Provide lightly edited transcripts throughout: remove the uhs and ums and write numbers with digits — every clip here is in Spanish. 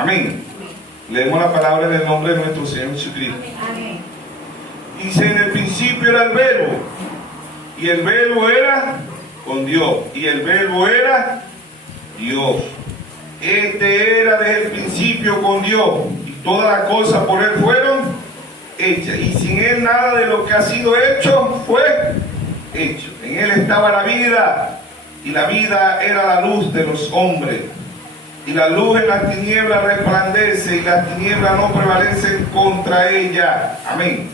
Amén. Leemos la palabra en el nombre de nuestro Señor Jesucristo. Amén. Dice: en el principio era el Verbo, y el Verbo era con Dios, y el Verbo era Dios. Este era desde el principio con Dios, y todas las cosas por Él fueron hechas, y sin Él nada de lo que ha sido hecho fue hecho. En Él estaba la vida, y la vida era la luz de los hombres. Y la luz en las tinieblas resplandece, y las tinieblas no prevalecen contra ella. Amén.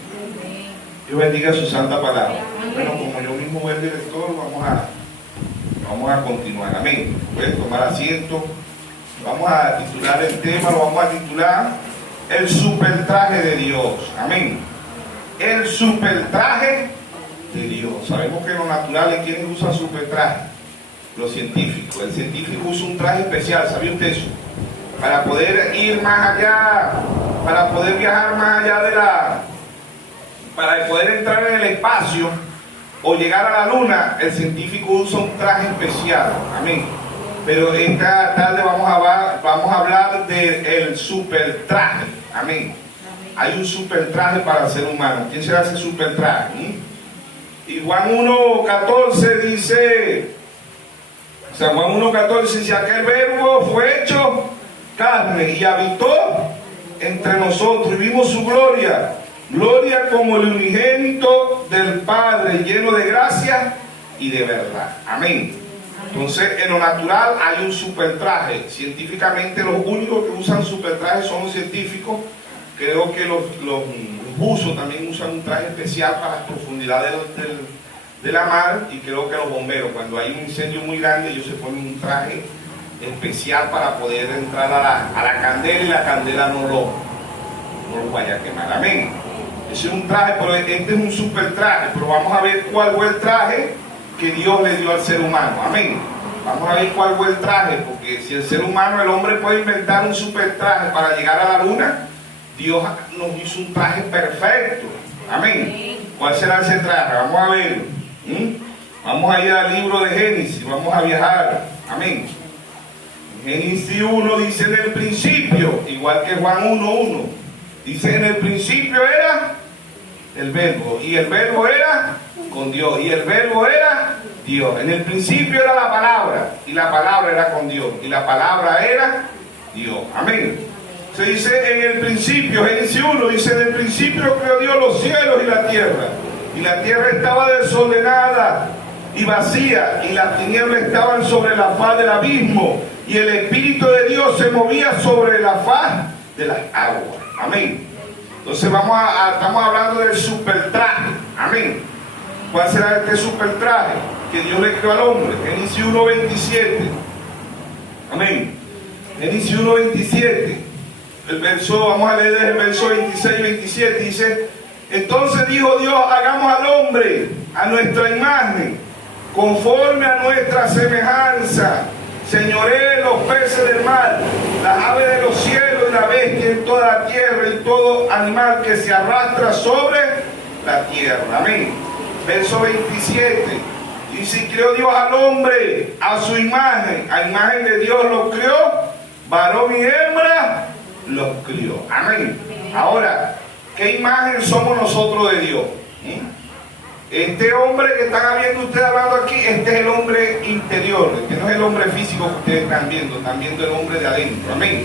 Dios bendiga su santa palabra. Bueno, como yo mismo voy el director, vamos a continuar. Amén. Pueden tomar asiento. Vamos a titular el tema, lo vamos a titular el supertraje de Dios. Amén. El supertraje de Dios. Sabemos que en lo natural, ¿quiénes usan supertraje? Los científicos. El científico usa un traje especial, ¿sabía usted eso? Para poder ir más allá, para poder viajar más allá para poder entrar en el espacio o llegar a la luna, el científico usa un traje especial. Amén. Pero esta tarde vamos a hablar del supertraje. Amén. Hay un supertraje para el ser humano. ¿Quién será ese supertraje? Y Juan 1:14 dice, San Juan 1:14 dice: aquel Verbo fue hecho carne y habitó entre nosotros, y vimos su gloria, gloria como el unigénito del Padre, lleno de gracia y de verdad. Amén. Entonces, en lo natural hay un supertraje. Científicamente, los únicos que usan supertraje son los científicos. Creo que los buzos también usan un traje especial para las profundidades de la mar, y creo que los bomberos, cuando hay un incendio muy grande, ellos se ponen un traje especial para poder entrar a la candela, y la candela no lo vaya a quemar. Amén. Ese es un traje, pero este es un super traje. Pero vamos a ver cuál fue el traje que Dios le dio al ser humano. Amén. Vamos a ver cuál fue el traje, porque si el ser humano, el hombre, puede inventar un super traje para llegar a la luna, Dios nos hizo un traje perfecto. Amén. ¿Cuál será ese traje? Vamos a verlo. Vamos a ir al libro de Génesis, vamos a viajar. Amén. Génesis 1 dice: en el principio, igual que Juan 1:1, dice: en el principio era el Verbo, y el Verbo era con Dios, y el Verbo era Dios. En el principio era la palabra, y la palabra era con Dios, y la palabra era Dios. Amén. Se dice en el principio, Génesis 1 dice: en el principio creó Dios los cielos y la tierra estaba desordenada y vacía, y las tinieblas estaban sobre la faz del abismo, y el Espíritu de Dios se movía sobre la faz de las aguas. Amén. Entonces estamos hablando del supertraje. Amén. ¿Cuál será este supertraje que Dios le creó al hombre? Génesis 1:27. Amén. Génesis 1:27. Vamos a leer desde el verso 26 y 27. Dice: entonces dijo Dios: hagamos al hombre a nuestra imagen, conforme a nuestra semejanza, señoree los peces del mar, las aves de los cielos, y la bestia en toda la tierra, y todo animal que se arrastra sobre la tierra. Amén. Verso 27. Dice: y creó Dios al hombre a su imagen, a imagen de Dios lo creó, varón y hembra los crió. Amén. Ahora, ¿qué imagen somos nosotros de Dios? Este hombre que están viendo ustedes hablando aquí, este es el hombre interior. Este no es el hombre físico que ustedes están viendo el hombre de adentro. Amén.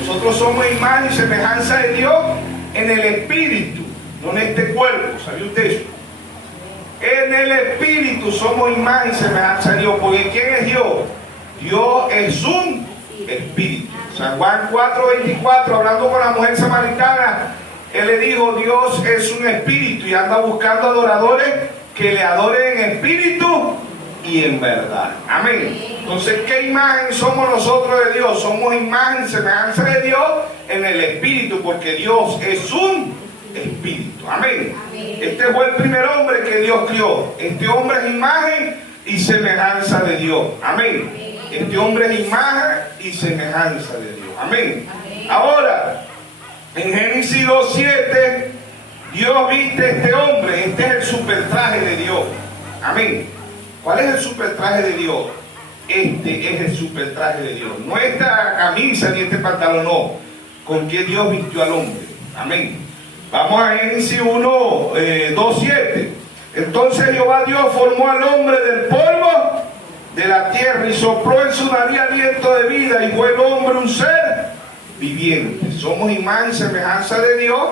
Nosotros somos imagen y semejanza de Dios en el espíritu, no en este cuerpo. ¿Sabía usted eso? En el espíritu somos imagen y semejanza de Dios. Porque ¿quién es Dios? Dios es un espíritu. San Juan 4:24, hablando con la mujer samaritana, él le dijo: Dios es un espíritu y anda buscando adoradores que le adoren en espíritu y en verdad. Amén. Entonces, ¿qué imagen somos nosotros de Dios? Somos imagen y semejanza de Dios en el espíritu, porque Dios es un espíritu. Amén. Este fue el primer hombre que Dios crió. Este hombre es imagen y semejanza de Dios. Amén. Este hombre es imagen y semejanza de Dios. Amén. Ahora, en Génesis 2:7, Dios viste a este hombre. Este es el supertraje de Dios. Amén. ¿Cuál es el supertraje de Dios? este es el super traje de Dios. No esta camisa ni este pantalón, no. Con que Dios vistió al hombre. Amén. Vamos a Génesis 1, 2, 7. Entonces Jehová Dios formó al hombre del polvo de la tierra y sopló en su nariz aliento de vida, y fue el hombre un ser viviente. Somos imagen y semejanza de Dios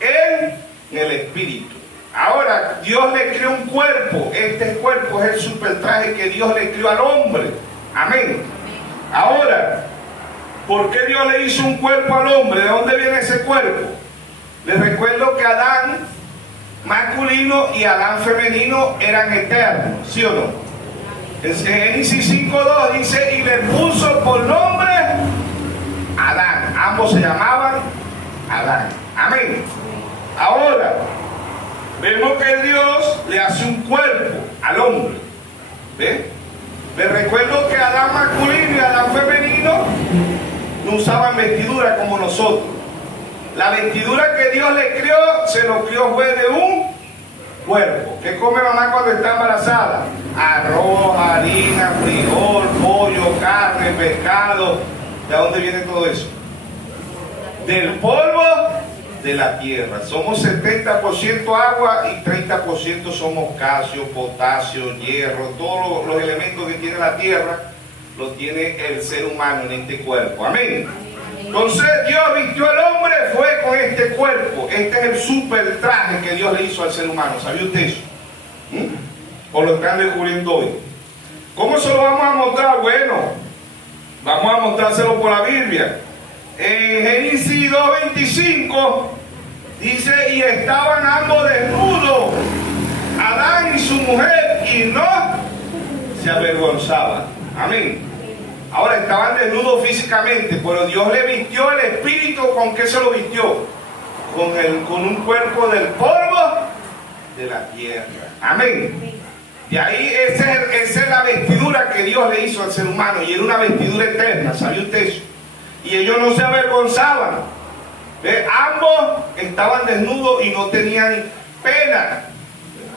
en el espíritu. Ahora, Dios le creó un cuerpo. Este cuerpo es el super traje que Dios le creó al hombre. Amén. Ahora, ¿por qué Dios le hizo un cuerpo al hombre? ¿De dónde viene ese cuerpo? Les recuerdo que Adán masculino y Adán femenino eran eternos, ¿sí o no? En Génesis 5:2 dice, y le puso por nombre Adán. Ambos se llamaban Adán. Amén. Ahora, vemos que Dios le hace un cuerpo al hombre. ¿Ve? Les recuerdo que Adán masculino y Adán femenino no usaban vestidura como nosotros. La vestidura que Dios le creó, se lo creó fue de un cuerpo. ¿Qué come mamá cuando está embarazada? Arroz, harina, frijol, pollo, carne, pescado. ¿De dónde viene todo eso? Del polvo de la tierra. Somos 70% agua y 30% somos calcio, potasio, hierro. Todos los elementos que tiene la tierra los tiene el ser humano en este cuerpo. Amén. Entonces Dios vistió al hombre, fue con este cuerpo. Este es el super traje que Dios le hizo al ser humano. ¿Sabía usted eso? ¿O lo están descubriendo hoy? ¿Cómo se lo vamos a mostrar? Bueno, vamos a mostrárselo por la Biblia. En Génesis 2:25 dice, y estaban ambos desnudos, Adán y su mujer, y no se avergonzaban. Amén. Ahora estaban desnudos físicamente, pero Dios le vistió el espíritu. ¿Con qué se lo vistió? Con un cuerpo del polvo de la tierra. Amén. Y ahí esa es la vestidura que Dios le hizo al ser humano, y era una vestidura eterna. ¿Sabía usted eso? Y ellos no se avergonzaban. Ambos estaban desnudos y no tenían pena.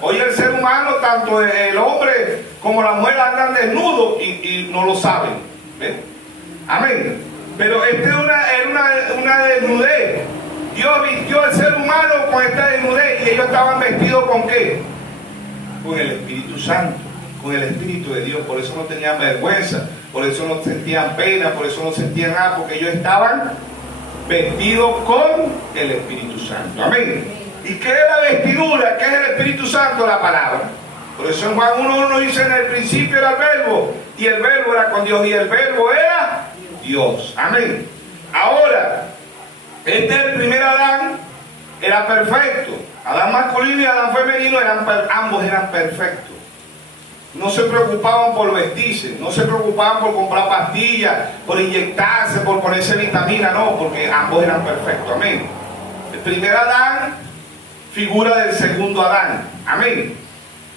Hoy el ser humano, tanto el hombre como la mujer, andan desnudos y no lo saben. ¿Ven? Amén. Pero esta era una desnudez. Dios vistió al ser humano con esta desnudez, y ellos estaban vestidos ¿con qué? Con el Espíritu Santo, con el Espíritu de Dios. Por eso no tenían vergüenza, por eso no sentían pena, por eso no sentían nada, porque ellos estaban vestidos con el Espíritu Santo. Amén. ¿Y qué es la vestidura? ¿Qué es el Espíritu Santo? La palabra. Por eso en Juan 1:1 dice, en el principio era el verbo, y el verbo era con Dios, y el verbo era Dios. Amén. Ahora, este es el primer Adán, era perfecto. Adán masculino y Adán femenino ambos eran perfectos. No se preocupaban por vestirse, no se preocupaban por comprar pastillas, por inyectarse, por ponerse vitamina, no, porque ambos eran perfectos. Amén. El primer Adán, figura del segundo Adán. Amén.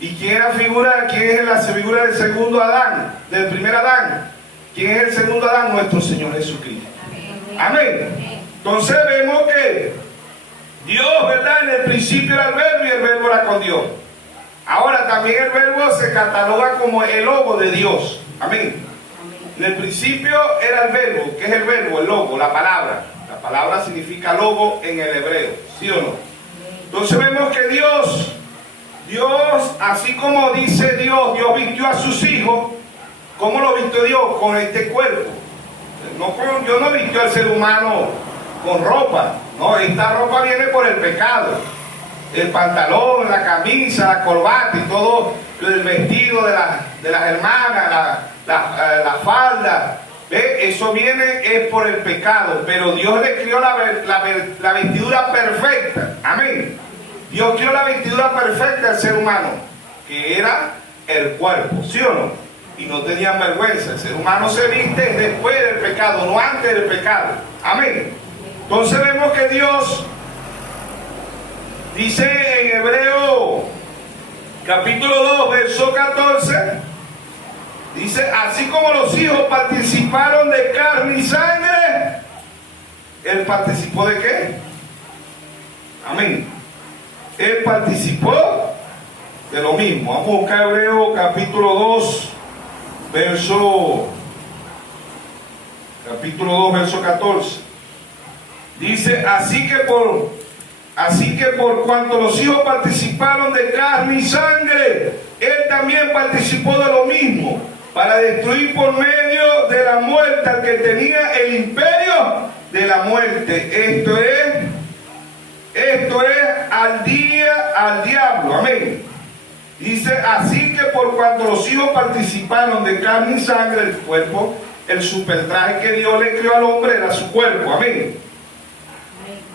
¿Y quién es la figura del segundo Adán? Del primer Adán. ¿Quién es el segundo Adán? Nuestro Señor Jesucristo. Amén. Entonces vemos que Dios, ¿verdad? En el principio era el verbo, y el verbo era con Dios. Ahora también el verbo se cataloga como el logo de Dios. Amén. En el principio era el verbo. ¿Qué es el verbo? El logo, la palabra. La palabra significa logo en el hebreo. ¿Sí o no? Entonces vemos que Dios, así como dice Dios vistió a sus hijos. ¿Cómo lo vistió Dios? Con este cuerpo. Dios no vistió al ser humano con ropa. No, esta ropa viene por el pecado. El pantalón, la camisa, la corbata y todo el vestido de las hermanas, la falda. ¿Ve? Eso viene por el pecado. Pero Dios le creó la vestidura perfecta. Amén. Dios creó la vestidura perfecta al ser humano, que era el cuerpo. ¿Sí o no? Y no tenían vergüenza. El ser humano se viste después del pecado, no antes del pecado. Amén. Entonces vemos que Dios dice en Hebreo capítulo 2 verso 14, dice, así como los hijos participaron de carne y sangre, Él participó ¿de qué? Amén. Él participó de lo mismo. Vamos a buscar Hebreo capítulo 2 capítulo 2, verso 14. Dice, así que por cuanto los hijos participaron de carne y sangre, él también participó de lo mismo, para destruir por medio de la muerte al que tenía el imperio de la muerte. Esto es al diablo. Amén. Dice, así que por cuanto los hijos participaron de carne y sangre, el cuerpo, el supertraje que Dios le creó al hombre era su cuerpo. Amén.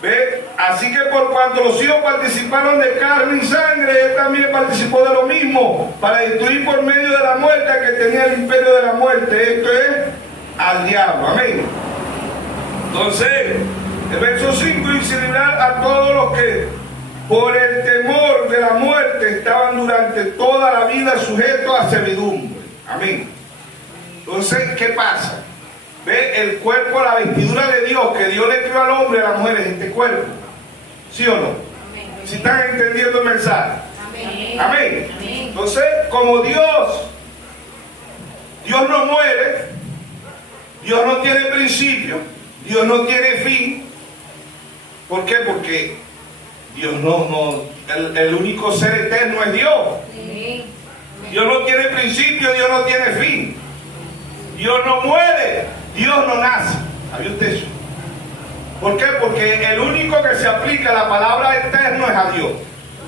¿Ve? Así que por cuanto los hijos participaron de carne y sangre, él también participó de lo mismo, para destruir por medio de la muerte al que tenía el imperio de la muerte. Esto es al diablo. Amén. Entonces, el verso 5 dice, librar a todos los que por el temor de la muerte estaban durante toda la vida sujetos a servidumbre. Amén. Entonces, ¿qué pasa? Ve, el cuerpo, la vestidura de Dios, que Dios le creó al hombre y a la mujer, es este cuerpo. ¿Sí o no? Amén. ¿Si están entendiendo el mensaje? Amén. Amén. Amén. Entonces, como Dios no muere, Dios no tiene principio, Dios no tiene fin. ¿Por qué? Porque Dios el único ser eterno es Dios. Dios no tiene principio, Dios no tiene fin. Dios no muere, Dios no nace. ¿Sabía usted eso? ¿Por qué? Porque el único que se aplica a la palabra eterno es a Dios.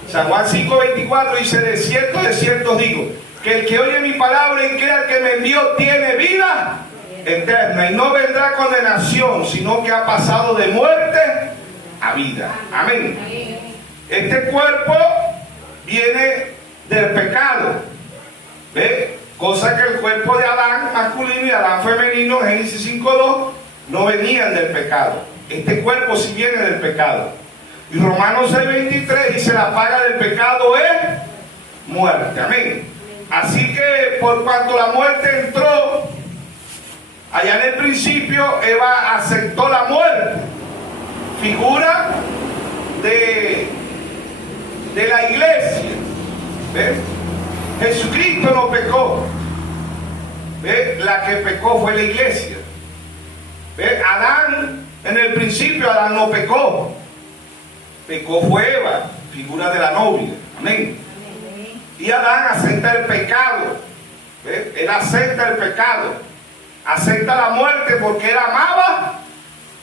San Juan 5:24 dice, de cierto os digo, que el que oye mi palabra y crea que me envió tiene vida eterna y no vendrá condenación, sino que ha pasado de muerte a vida. Amén. Este cuerpo viene del pecado. ¿Ve? Cosa que el cuerpo de Adán masculino y Adán femenino, Génesis 5:2, no venían del pecado. Este cuerpo sí viene del pecado. Y Romanos 6:23 dice, la paga del pecado es muerte. Amén. Así que por cuanto la muerte entró, allá en el principio Eva aceptó la muerte. Figura de la iglesia. ¿Ves? Jesucristo no pecó. ¿Ves? La que pecó fue la iglesia. ¿Ves? Adán, en el principio Adán no pecó. Pecó fue Eva, figura de la novia. Amén. Y Adán acepta el pecado. ¿Ves? Él acepta el pecado. Acepta la muerte porque él amaba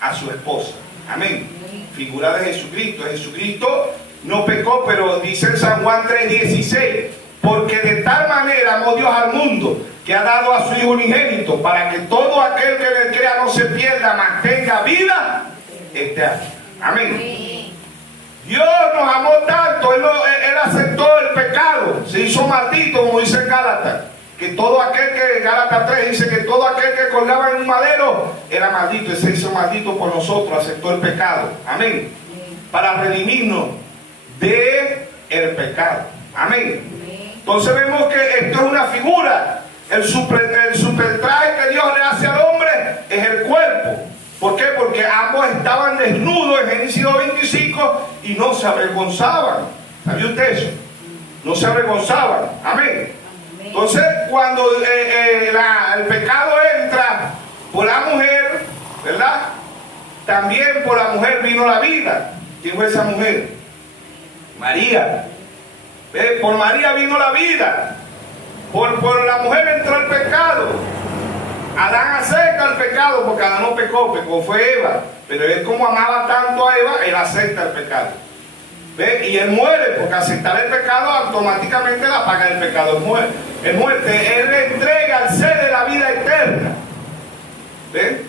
a su esposa. Amén. Figura de Jesucristo. Jesucristo no pecó, pero dice en San Juan 3:16, porque de tal manera amó Dios al mundo, que ha dado a su Hijo unigénito, para que todo aquel que le crea no se pierda, mas tenga vida eterna. Amén. Dios nos amó tanto, Él aceptó el pecado, se hizo maldito, como dice Gálatas, que todo aquel que, Gálatas 3 dice que todo aquel que colgaba en un madero era maldito, y se hizo maldito por nosotros, aceptó el pecado. Amén. Para redimirnos de el pecado. Amén. Entonces vemos que esto es una figura. El supertraje que Dios le hace al hombre es el cuerpo. ¿Por qué? Porque ambos estaban desnudos en Génesis 2:25 y no se avergonzaban. ¿Sabía usted eso? No se avergonzaban. Amén. Entonces cuando el pecado entra por la mujer, ¿verdad? También por la mujer vino la vida. ¿Quién fue esa mujer? María. Por María vino la vida. Por la mujer entró el pecado. Adán acepta el pecado porque Adán no pecó, pecó fue Eva. Pero él, como amaba tanto a Eva, él acepta el pecado. ¿Ve? Y él muere, porque aceptar el pecado automáticamente la paga del pecado es muerte. Él le entrega al ser de la vida eterna. ¿Ve?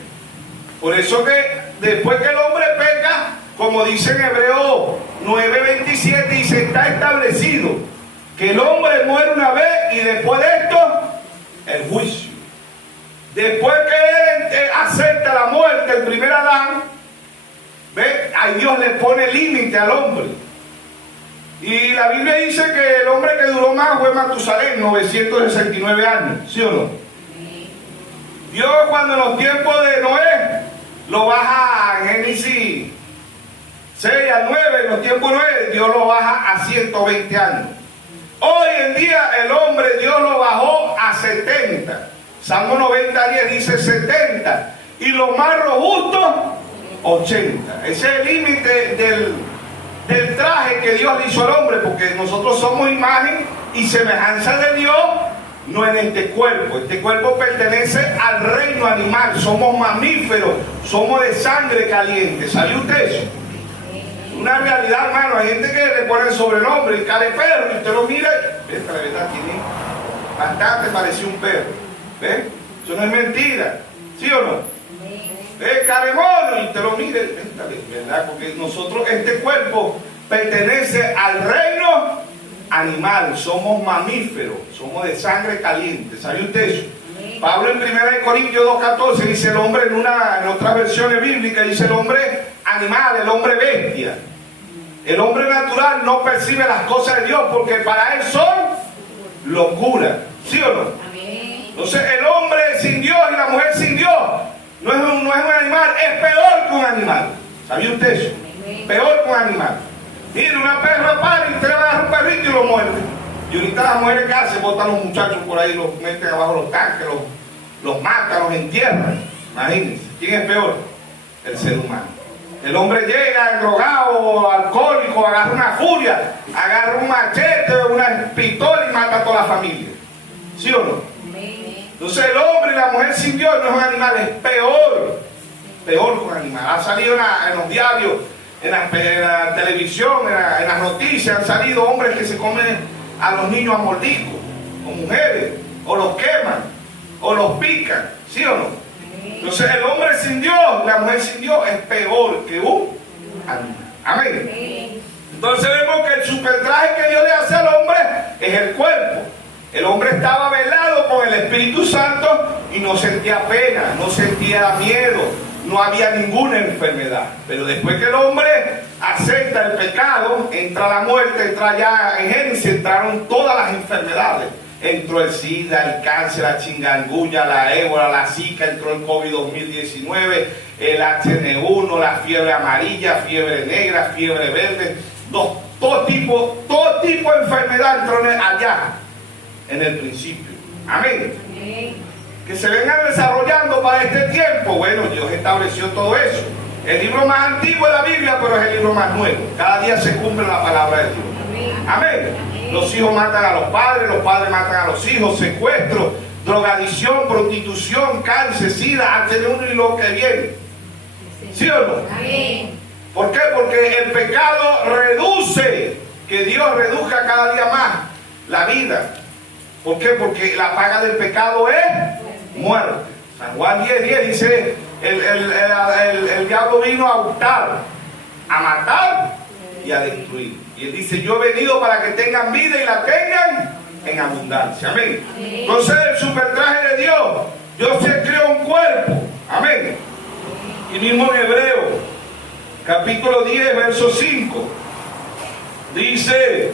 Por eso que después que el hombre peca, como dice en Hebreos 9:27, dice, está establecido que el hombre muere una vez y después de esto, el juicio. Después que él acepta la muerte, el primer Adán, ¿ve? Ahí Dios le pone límite al hombre. Y la Biblia dice que el hombre que duró más fue Matusalén, 969 años, ¿sí o no? Dios, cuando en los tiempos de Noé lo baja en Génesis 6 al 9, en los tiempos de Noé, Dios lo baja a 120 años. Hoy en día el hombre Dios lo bajó a 70. Salmo 90:10 dice 70. Y los más robustos, 80. Ese es el límite del traje que Dios le hizo al hombre, porque nosotros somos imagen y semejanza de Dios, no en este cuerpo. Este cuerpo pertenece al reino animal, somos mamíferos, somos de sangre caliente. ¿Sabía usted eso? Una realidad, hermano. Hay gente que le pone el sobrenombre, el careperro, y usted lo mira, ¿ves? La verdad tiene bastante parecido a un perro. ¿Ves? Eso no es mentira, ¿sí o no? Caremono, y usted lo mira, ¿verdad? Porque nosotros, este cuerpo pertenece al reino animal, somos mamíferos, somos de sangre caliente. ¿Sabe usted eso? Pablo en 1 Corintios 2:14 dice el hombre, en otras versiones bíblicas dice el hombre animal, el hombre bestia. El hombre natural no percibe las cosas de Dios porque para él son locura. ¿Sí o no? Entonces el hombre sin Dios y la mujer sin Dios no es un animal, es peor que un animal. ¿Sabía usted eso? Peor que un animal. Mire, una perra para y usted le va a dar un perrito y lo muerde. Y ahorita las mujeres que hacen, botan a los muchachos por ahí, los meten abajo los tanques, los matan, los entierran. Imagínense, ¿quién es peor? El ser humano. El hombre llega drogado, alcohólico, agarra una furia, agarra un machete, una pistola y mata a toda la familia. ¿Sí o no? Entonces el hombre y la mujer sin Dios no es un animal, es peor que un animal. Ha salido en los diarios, en la televisión, en las noticias, han salido hombres que se comen a los niños a mordiscos, o mujeres, o los queman, o los pican. ¿Sí o no? Entonces el hombre sin Dios, la mujer sin Dios es peor que un animal. Amén. Entonces vemos que el supertraje que Dios le hace al hombre es el cuerpo. El hombre estaba velado con el Espíritu Santo y no sentía pena, no sentía miedo, no había ninguna enfermedad. Pero después que el hombre acepta el pecado, entra la muerte, entra ya en Génesis, entraron todas las enfermedades. Entró el SIDA, el cáncer, la chikungunya, la ébola, la zika, entró el COVID 2019, el HN1, la fiebre amarilla, fiebre negra, fiebre verde, todo tipo de enfermedad entró allá en el principio. Amén. Que se vengan desarrollando para este tiempo. Bueno, Dios estableció todo eso. El libro más antiguo de la Biblia, pero es el libro más nuevo. Cada día se cumple la palabra de Dios. Amén. Los hijos matan a los padres matan a los hijos, secuestro, drogadicción, prostitución, cáncer, SIDA, HN1 y lo que viene. ¿Sí o no? Amén. ¿Por qué? Porque el pecado reduce, que Dios reduzca cada día más la vida. ¿Por qué? Porque la paga del pecado es muerte. San Juan 10:10 dice, el diablo vino a hurtar, a matar y a destruir. Y él dice, yo he venido para que tengan vida y la tengan en abundancia. Amén. Entonces el supertraje de Dios se creó un cuerpo. Amén. Y mismo en Hebreo, capítulo 10, verso 5, dice,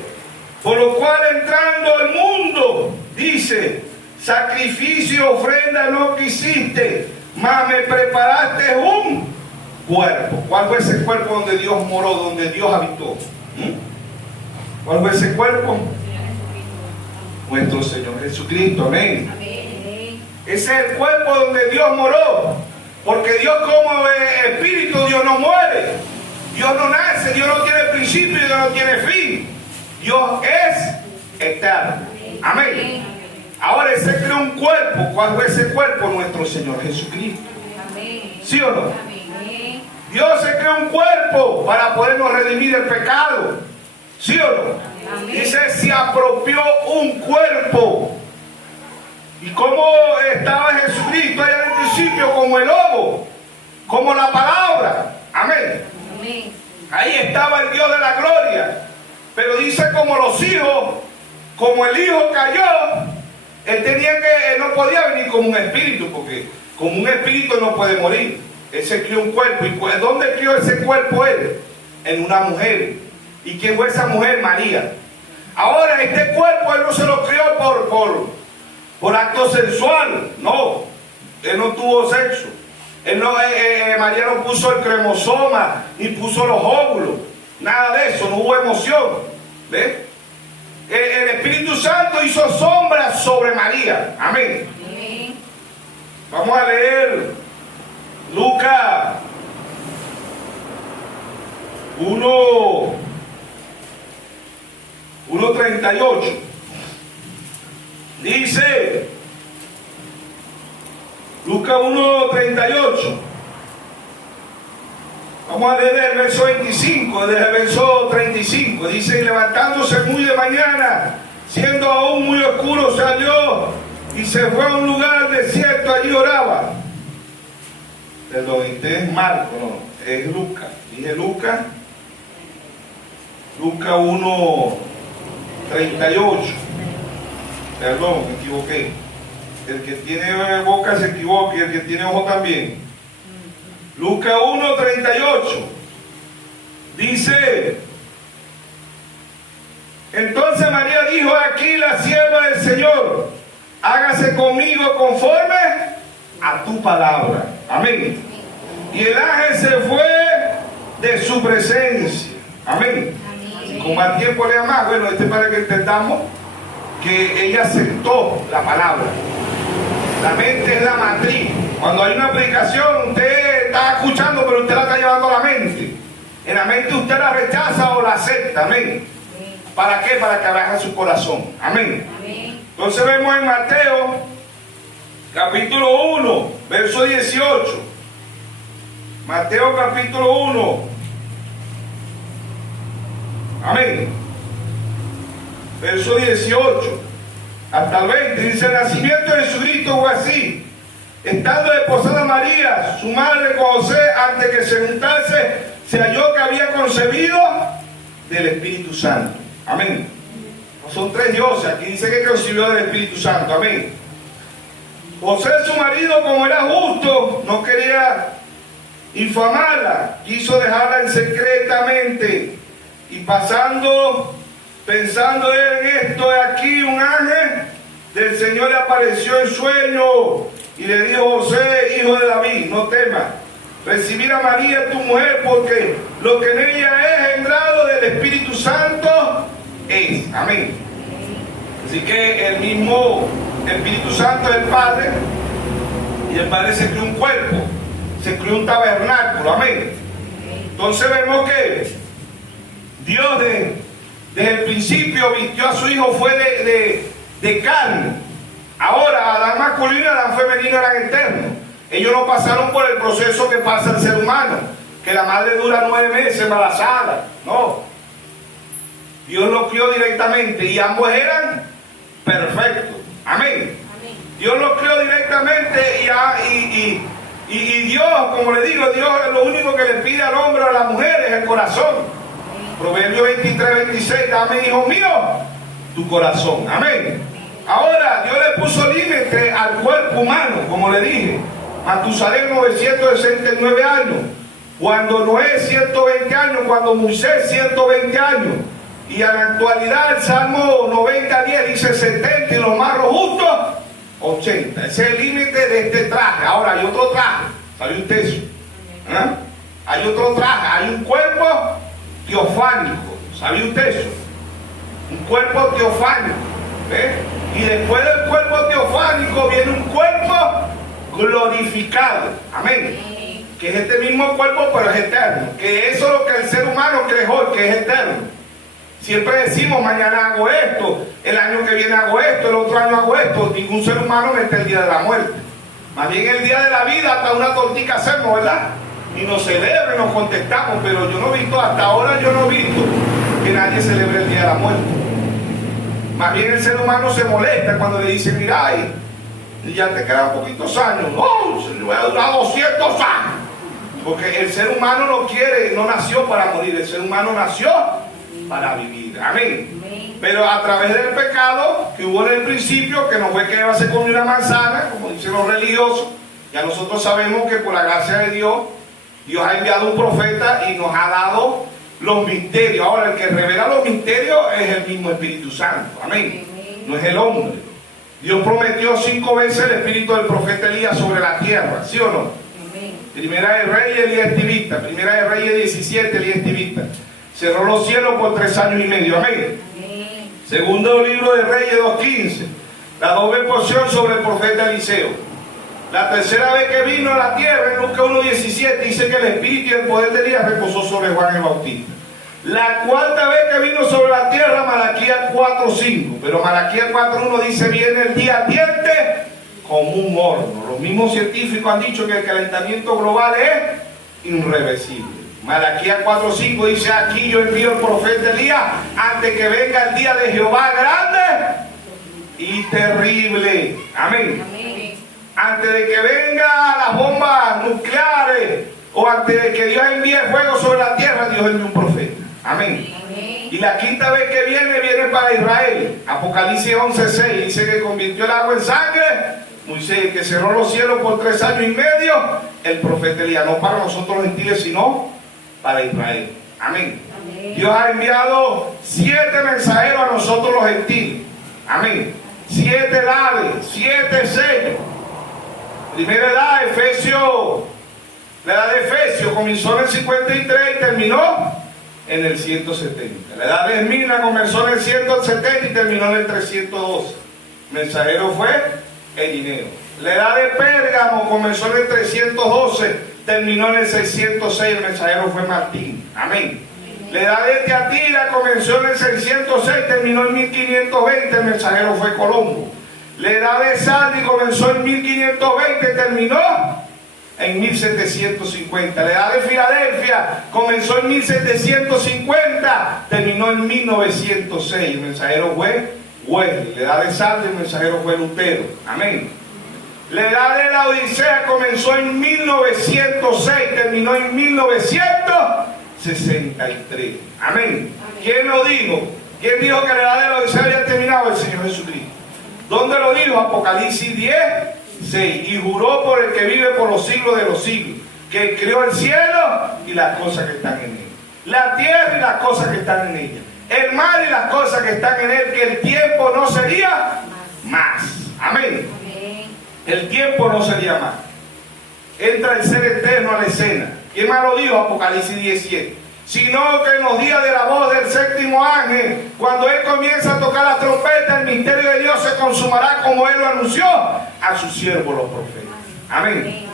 por lo cual entrando al mundo, dice, sacrificio y ofrenda no quisiste, mas me preparaste un cuerpo. ¿Cuál fue ese cuerpo donde Dios moró, donde Dios habitó? ¿Cuál fue ese cuerpo? Nuestro Señor Jesucristo. Amén. Ese es el cuerpo donde Dios moró. Porque Dios como espíritu, Dios no muere. Dios no nace, Dios no tiene principio, Dios no tiene fin. Dios es eterno. Amén. Ahora Él se creó un cuerpo. ¿Cuál fue ese cuerpo? Nuestro Señor Jesucristo. ¿Sí o no? Dios se creó un cuerpo para podernos redimir del pecado. ¿Sí o no? Dice, se apropió un cuerpo. ¿Y cómo estaba Jesucristo allá en el principio? Como el lobo, como la palabra. Amén. Ahí estaba el Dios de la gloria. Pero dice, como los hijos, como el hijo cayó, él no podía venir como un espíritu, porque como un espíritu no puede morir. Él se crió un cuerpo. ¿Y dónde crió ese cuerpo él? En una mujer. ¿Y quién fue esa mujer? María. Ahora, este cuerpo él no se lo crió por acto sensual. No. Él no tuvo sexo. María no puso el cromosoma, ni puso los óvulos. Nada de eso. No hubo emoción. ¿Ves? El Espíritu Santo hizo sombras sobre María. Amén. Vamos a leer Lucas 1:38. Dice Lucas 1:38. Vamos a leer el verso 25, desde el verso 35. Dice: y levantándose muy de mañana, siendo aún muy oscuro, salió y se fue a un lugar desierto, allí oraba. Perdón, este es Marco, no, es Lucas. Dije Lucas 1:38. Perdón, me equivoqué. El que tiene boca se equivoca y el que tiene ojo también. Lucas 1:38 dice: entonces María dijo: aquí la sierva del Señor, hágase conmigo conforme a tu palabra. Amén. Y el ángel se fue de su presencia. Amén. Y con más tiempo lea más. Bueno, para que entendamos que ella aceptó la palabra. La mente es la matriz. Cuando hay una aplicación, usted está escuchando, pero usted la está llevando a la mente. En la mente usted la rechaza o la acepta. Amén. ¿Para qué? Para que baje su corazón. Amén. Entonces vemos en Mateo capítulo 1, verso 18. Mateo capítulo 1. Amén. Verso 18 hasta el 20. Dice: el nacimiento de Jesucristo fue así. Estando desposada María, su madre, con José, antes que se juntase, se halló que había concebido del Espíritu Santo. Amén. Son tres dioses. Aquí dice que concibió del Espíritu Santo. Amén. José, su marido, como era justo, no quería infamarla, quiso dejarla en secretamente. Y pensando él en esto, aquí un ángel del Señor le apareció en sueño y le dijo: José, hijo de David, no temas recibir a María tu mujer, porque lo que en ella es engendrado del Espíritu Santo es. Amén. Así que el mismo Espíritu Santo es el Padre, y el Padre se creó un cuerpo, se creó un tabernáculo. Amén. Entonces vemos que Dios desde el principio vistió a su hijo, fue de carne. Ahora Adán masculino y Adán femenino eran eternos. Ellos no pasaron por el proceso que pasa el ser humano, que la madre dura 9 meses embarazada. No. Dios los crió directamente y ambos eran perfectos. Amén. Dios los crió directamente y Dios, como le digo, Dios lo único que le pide al hombre o a la mujer es el corazón. Proverbios 23:26, dame, hijo mío, tu corazón. Amén. Ahora, Dios le puso límite al cuerpo humano, como le dije. Matusalén 969 años, cuando Noé 120 años, cuando Moisés 120 años. Y a la actualidad el Salmo 90:10 dice 70 y los más robustos 80. Ese es el límite de este traje. Ahora hay otro traje, ¿sabe usted eso? ¿Ah? Hay otro traje, hay un cuerpo teofánico, ¿sabe usted eso? Un cuerpo teofánico, ¿ve? Y después del cuerpo teofánico viene un cuerpo glorificado. Amén. Que es este mismo cuerpo, pero es eterno. Que eso es lo que el ser humano cree hoy, que es eterno. Siempre decimos: mañana hago esto, el año que viene hago esto, el otro año hago esto. Ningún ser humano mete el día de la muerte. Más bien el día de la vida, hasta una tortica hacemos, ¿verdad? Y nos celebra y nos contestamos, pero yo no he visto, hasta ahora yo no he visto que nadie celebre el día de la muerte. Más bien el ser humano se molesta cuando le dicen: mira, y ya te quedan poquitos años. No, se le va a durar 200 años. Porque el ser humano no quiere, no nació para morir, el ser humano nació para vivir. Amén. Pero a través del pecado que hubo en el principio, que no fue que Eva se comió una manzana, como dicen los religiosos, ya nosotros sabemos que por la gracia de Dios, Dios ha enviado un profeta y nos ha dado los misterios. Ahora, el que revela los misterios es el mismo Espíritu Santo. Amén. No es el hombre. Dios prometió 5 veces el espíritu del profeta Elías sobre la tierra, ¿sí o no? Primera de Reyes, Elías Estivista. Primera de Reyes 17, Elías Estivista. Cerró los cielos por 3 años y medio. Amén. Segundo libro de Reyes 2:15. La doble porción sobre el profeta Eliseo. La tercera vez que vino a la tierra, en Lucas 1:17, dice que el espíritu y el poder de Elías reposó sobre Juan el Bautista. La cuarta vez que vino sobre la tierra, Malaquías 4:5. Pero Malaquías 4:1 dice: viene el día ardiente como un horno. Los mismos científicos han dicho que el calentamiento global es irreversible. Malaquías 4:5 dice: aquí yo envío el profeta Elías antes que venga el día de Jehová grande y terrible. Amén. Amén. Antes de que venga las bombas nucleares o antes de que Dios envíe fuego sobre la tierra, Dios envió un profeta. Amén. Amén. Y la quinta vez que viene para Israel. Apocalipsis 11:6 dice que convirtió el agua en sangre. Moisés, que cerró los cielos por 3 años y medio. El profeta Elías, no para nosotros los gentiles, sino para Israel. Amén. Amén. Dios ha enviado 7 mensajeros a nosotros los gentiles. Amén. 7 edades, 7 sellos. Primera edad, Efesios. La edad de Efesios comenzó en el 53 y terminó en el 170. La edad de Esmirna comenzó en el 170 y terminó en el 312. El mensajero fue Elineo. La edad de Pérgamo comenzó en el 312, terminó en el 606. El mensajero fue Martín. Amén. La edad de Tiatira comenzó en el 606, terminó en 1520. El mensajero fue Colombo. La edad de Sardi comenzó en 1520, terminó en 1750. La edad de Filadelfia comenzó en 1750, terminó en 1906. El mensajero fue Wesley. La edad de Sardi, el mensajero fue Lutero. Amén. La edad de la Odisea comenzó en 1906, terminó en 1963. Amén. ¿Quién lo dijo? ¿Quién dijo que la edad de la Odisea había terminado? El Señor Jesucristo. ¿Dónde lo dijo? Apocalipsis 10:6. Y juró por el que vive por los siglos de los siglos, que creó el cielo y las cosas que están en él, la tierra y las cosas que están en ella, el mar y las cosas que están en él, que el tiempo no sería más. Amén. El tiempo no sería más. Entra el ser eterno a la escena. ¿Quién más lo dijo? Apocalipsis 17. Sino que en los días de la voz del séptimo ángel, cuando él comienza a tocar la trompeta, el misterio de Dios se consumará como él lo anunció a sus siervos los profetas. Amén.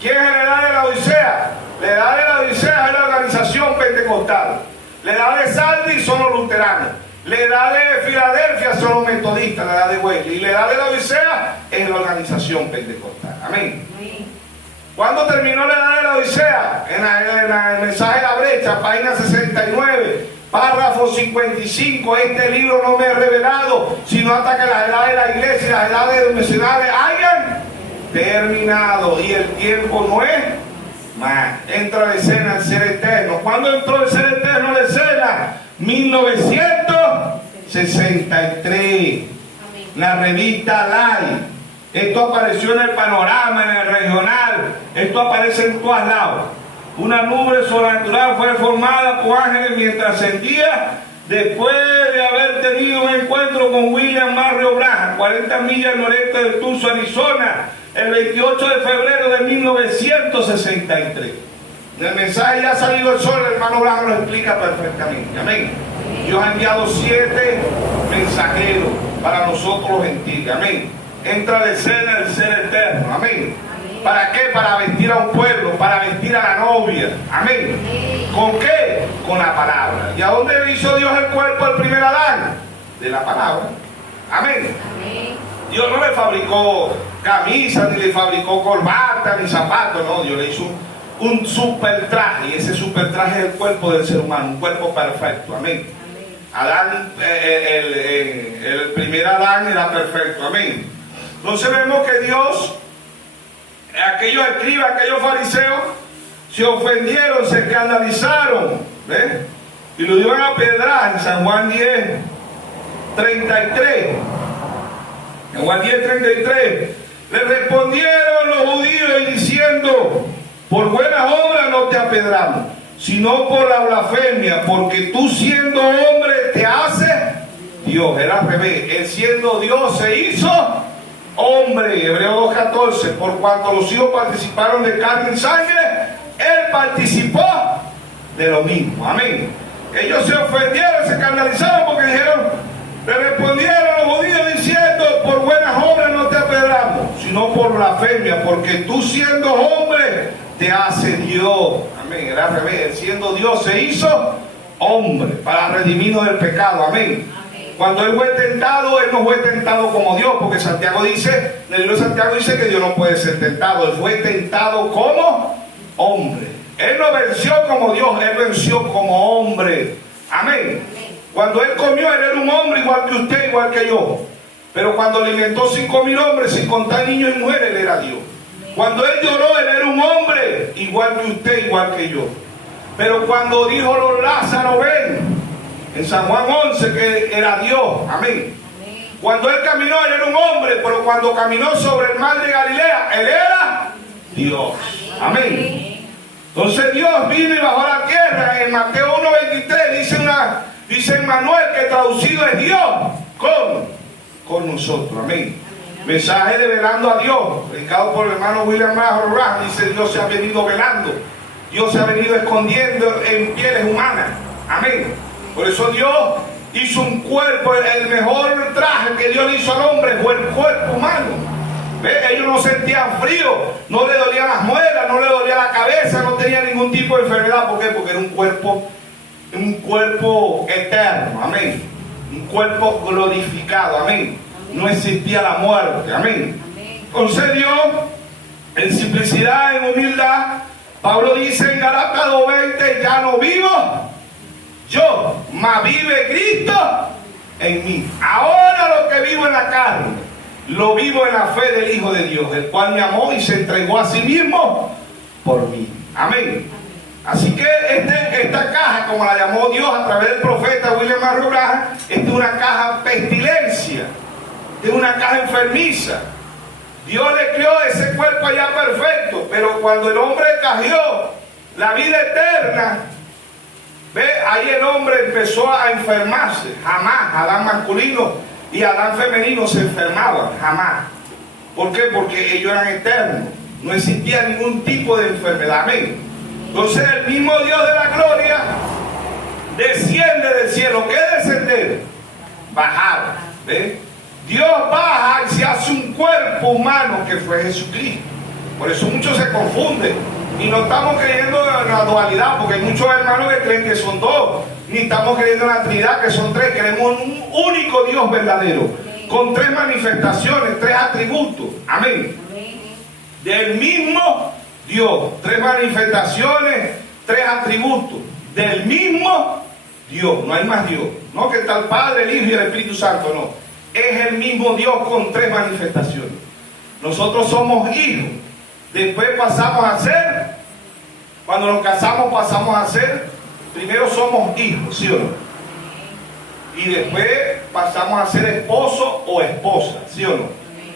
¿Quién es la edad de la Odisea? La edad de la Odisea es la organización pentecostal. La edad de Sardi son los luteranos. La edad de Filadelfia son los metodistas, la edad de Wesley. Y la edad de la Odisea es la organización pentecostal. Amén. ¿Cuándo terminó la edad de la Odisea? En el mensaje de la brecha, página 69, párrafo 55. Este libro no me he revelado, sino hasta que las edades de la iglesia y las edades mencionadas hayan terminado. Y el tiempo no es más. Entra de escena el ser eterno. ¿Cuándo entró el ser eterno de escena? 1963. La revista Live. Esto apareció en el Panorama, en el Regional. Esto aparece en todos lados. Una nube sobrenatural fue formada por ángeles mientras ascendía, después de haber tenido un encuentro con William Mario Branham, 40 millas al noreste de Tucson, Arizona, el 28 de febrero de 1963. En el mensaje Ya ha salido el sol, el hermano Branham lo explica perfectamente. Amén. Dios ha enviado 7 mensajeros para nosotros los gentiles. Amén. Entra de escena el ser eterno. Amén. ¿Para qué? Para vestir a un pueblo, para vestir a la novia. Amén. ¿Con qué? Con la palabra. ¿Y a dónde le hizo Dios el cuerpo al primer Adán? De la palabra. Amén. Dios no le fabricó camisa, ni le fabricó corbata, ni zapatos. No, Dios le hizo un super traje. Y ese super traje es el cuerpo del ser humano, un cuerpo perfecto. Amén. Adán, el primer Adán era perfecto. Amén. Entonces vemos que Dios, aquellos escribas, aquellos fariseos, se ofendieron, se escandalizaron, ¿ves? Y lo iban a pedrar en San Juan 10:33. En Juan 10:33. Le respondieron los judíos diciendo: por buenas obras no te apedramos, sino por la blasfemia, porque tú siendo hombre te haces Dios. Era al revés. Él siendo Dios se hizo hombre. Hebreo 2:14. Por cuanto los hijos participaron de carne y sangre, él participó de lo mismo. Amén. Ellos se ofendieron, se escandalizaron porque dijeron, le respondieron los judíos diciendo: por buenas obras no te apedramos, sino sino por blasfemia, porque tú siendo hombre te hace Dios. Amén. Era al revés. Siendo Dios se hizo hombre para redimirnos del pecado. Amén. Cuando él fue tentado, él no fue tentado como Dios, porque Santiago dice, en el libro de Santiago dice que Dios no puede ser tentado. Él fue tentado como hombre. Él no venció como Dios, él venció como hombre. Amén. Cuando él comió, él era un hombre igual que usted, igual que yo. Pero cuando alimentó 5.000 hombres, sin contar niños y mujeres, él era Dios. Cuando él lloró, él era un hombre igual que usted, igual que yo. Pero cuando dijo los Lázaro, ven, en San Juan 11, que era Dios. Amén. Cuando él caminó, él era un hombre, pero cuando caminó sobre el mar de Galilea, él era Dios. Amén. Entonces Dios vino y bajó a la tierra. En Mateo 1:23 dice Emmanuel, que traducido es Dios con nosotros. Amén. Mensaje de velando a Dios, predicado por el hermano William Branham. Dice: Dios se ha venido velando, Dios se ha venido escondiendo en pieles humanas. Amén. Por eso Dios hizo un cuerpo. El mejor traje que Dios le hizo al hombre fue el cuerpo humano. ¿Ve? Ellos no sentían frío, no le dolían las muelas, no le dolía la cabeza, no tenía ningún tipo de enfermedad. ¿Por qué? Porque era un cuerpo eterno. Amén. Un cuerpo glorificado. Amén. No existía la muerte. Amén. Entonces Dios, en simplicidad, en humildad, Pablo dice en Gálatas 2:20: ya no vivo yo, mas vive Cristo en mí. Ahora lo que vivo en la carne, lo vivo en la fe del Hijo de Dios, el cual me amó y se entregó a sí mismo por mí. Amén. Así que esta caja, como la llamó Dios a través del profeta William Branham, es una caja pestilencia, es una caja enfermiza. Dios le creó ese cuerpo allá perfecto, pero cuando el hombre cayó la vida eterna, ve, ahí el hombre empezó a enfermarse. Jamás Adán masculino y Adán femenino se enfermaban, jamás. ¿Por qué? Porque ellos eran eternos, no existía ningún tipo de enfermedad. Amén. Entonces el mismo Dios de la gloria desciende del cielo. ¿Qué es descender? Bajar. ¿Ve? Dios baja y se hace un cuerpo humano, que fue Jesucristo. Por eso muchos se confunden y no estamos creyendo en la dualidad, porque hay muchos hermanos que creen que son dos, ni estamos creyendo en la Trinidad, que son tres. Creemos en un único Dios verdadero, con tres manifestaciones, tres atributos. Amén. Del mismo Dios, tres manifestaciones, tres atributos del mismo Dios. No hay más Dios. No que está el Padre, el Hijo y el Espíritu Santo, no. Es el mismo Dios con tres manifestaciones. Nosotros somos hijos. Después pasamos a ser, cuando nos casamos pasamos a ser, primero somos hijos, ¿sí o no? Y después pasamos a ser esposo o esposa, ¿sí o no?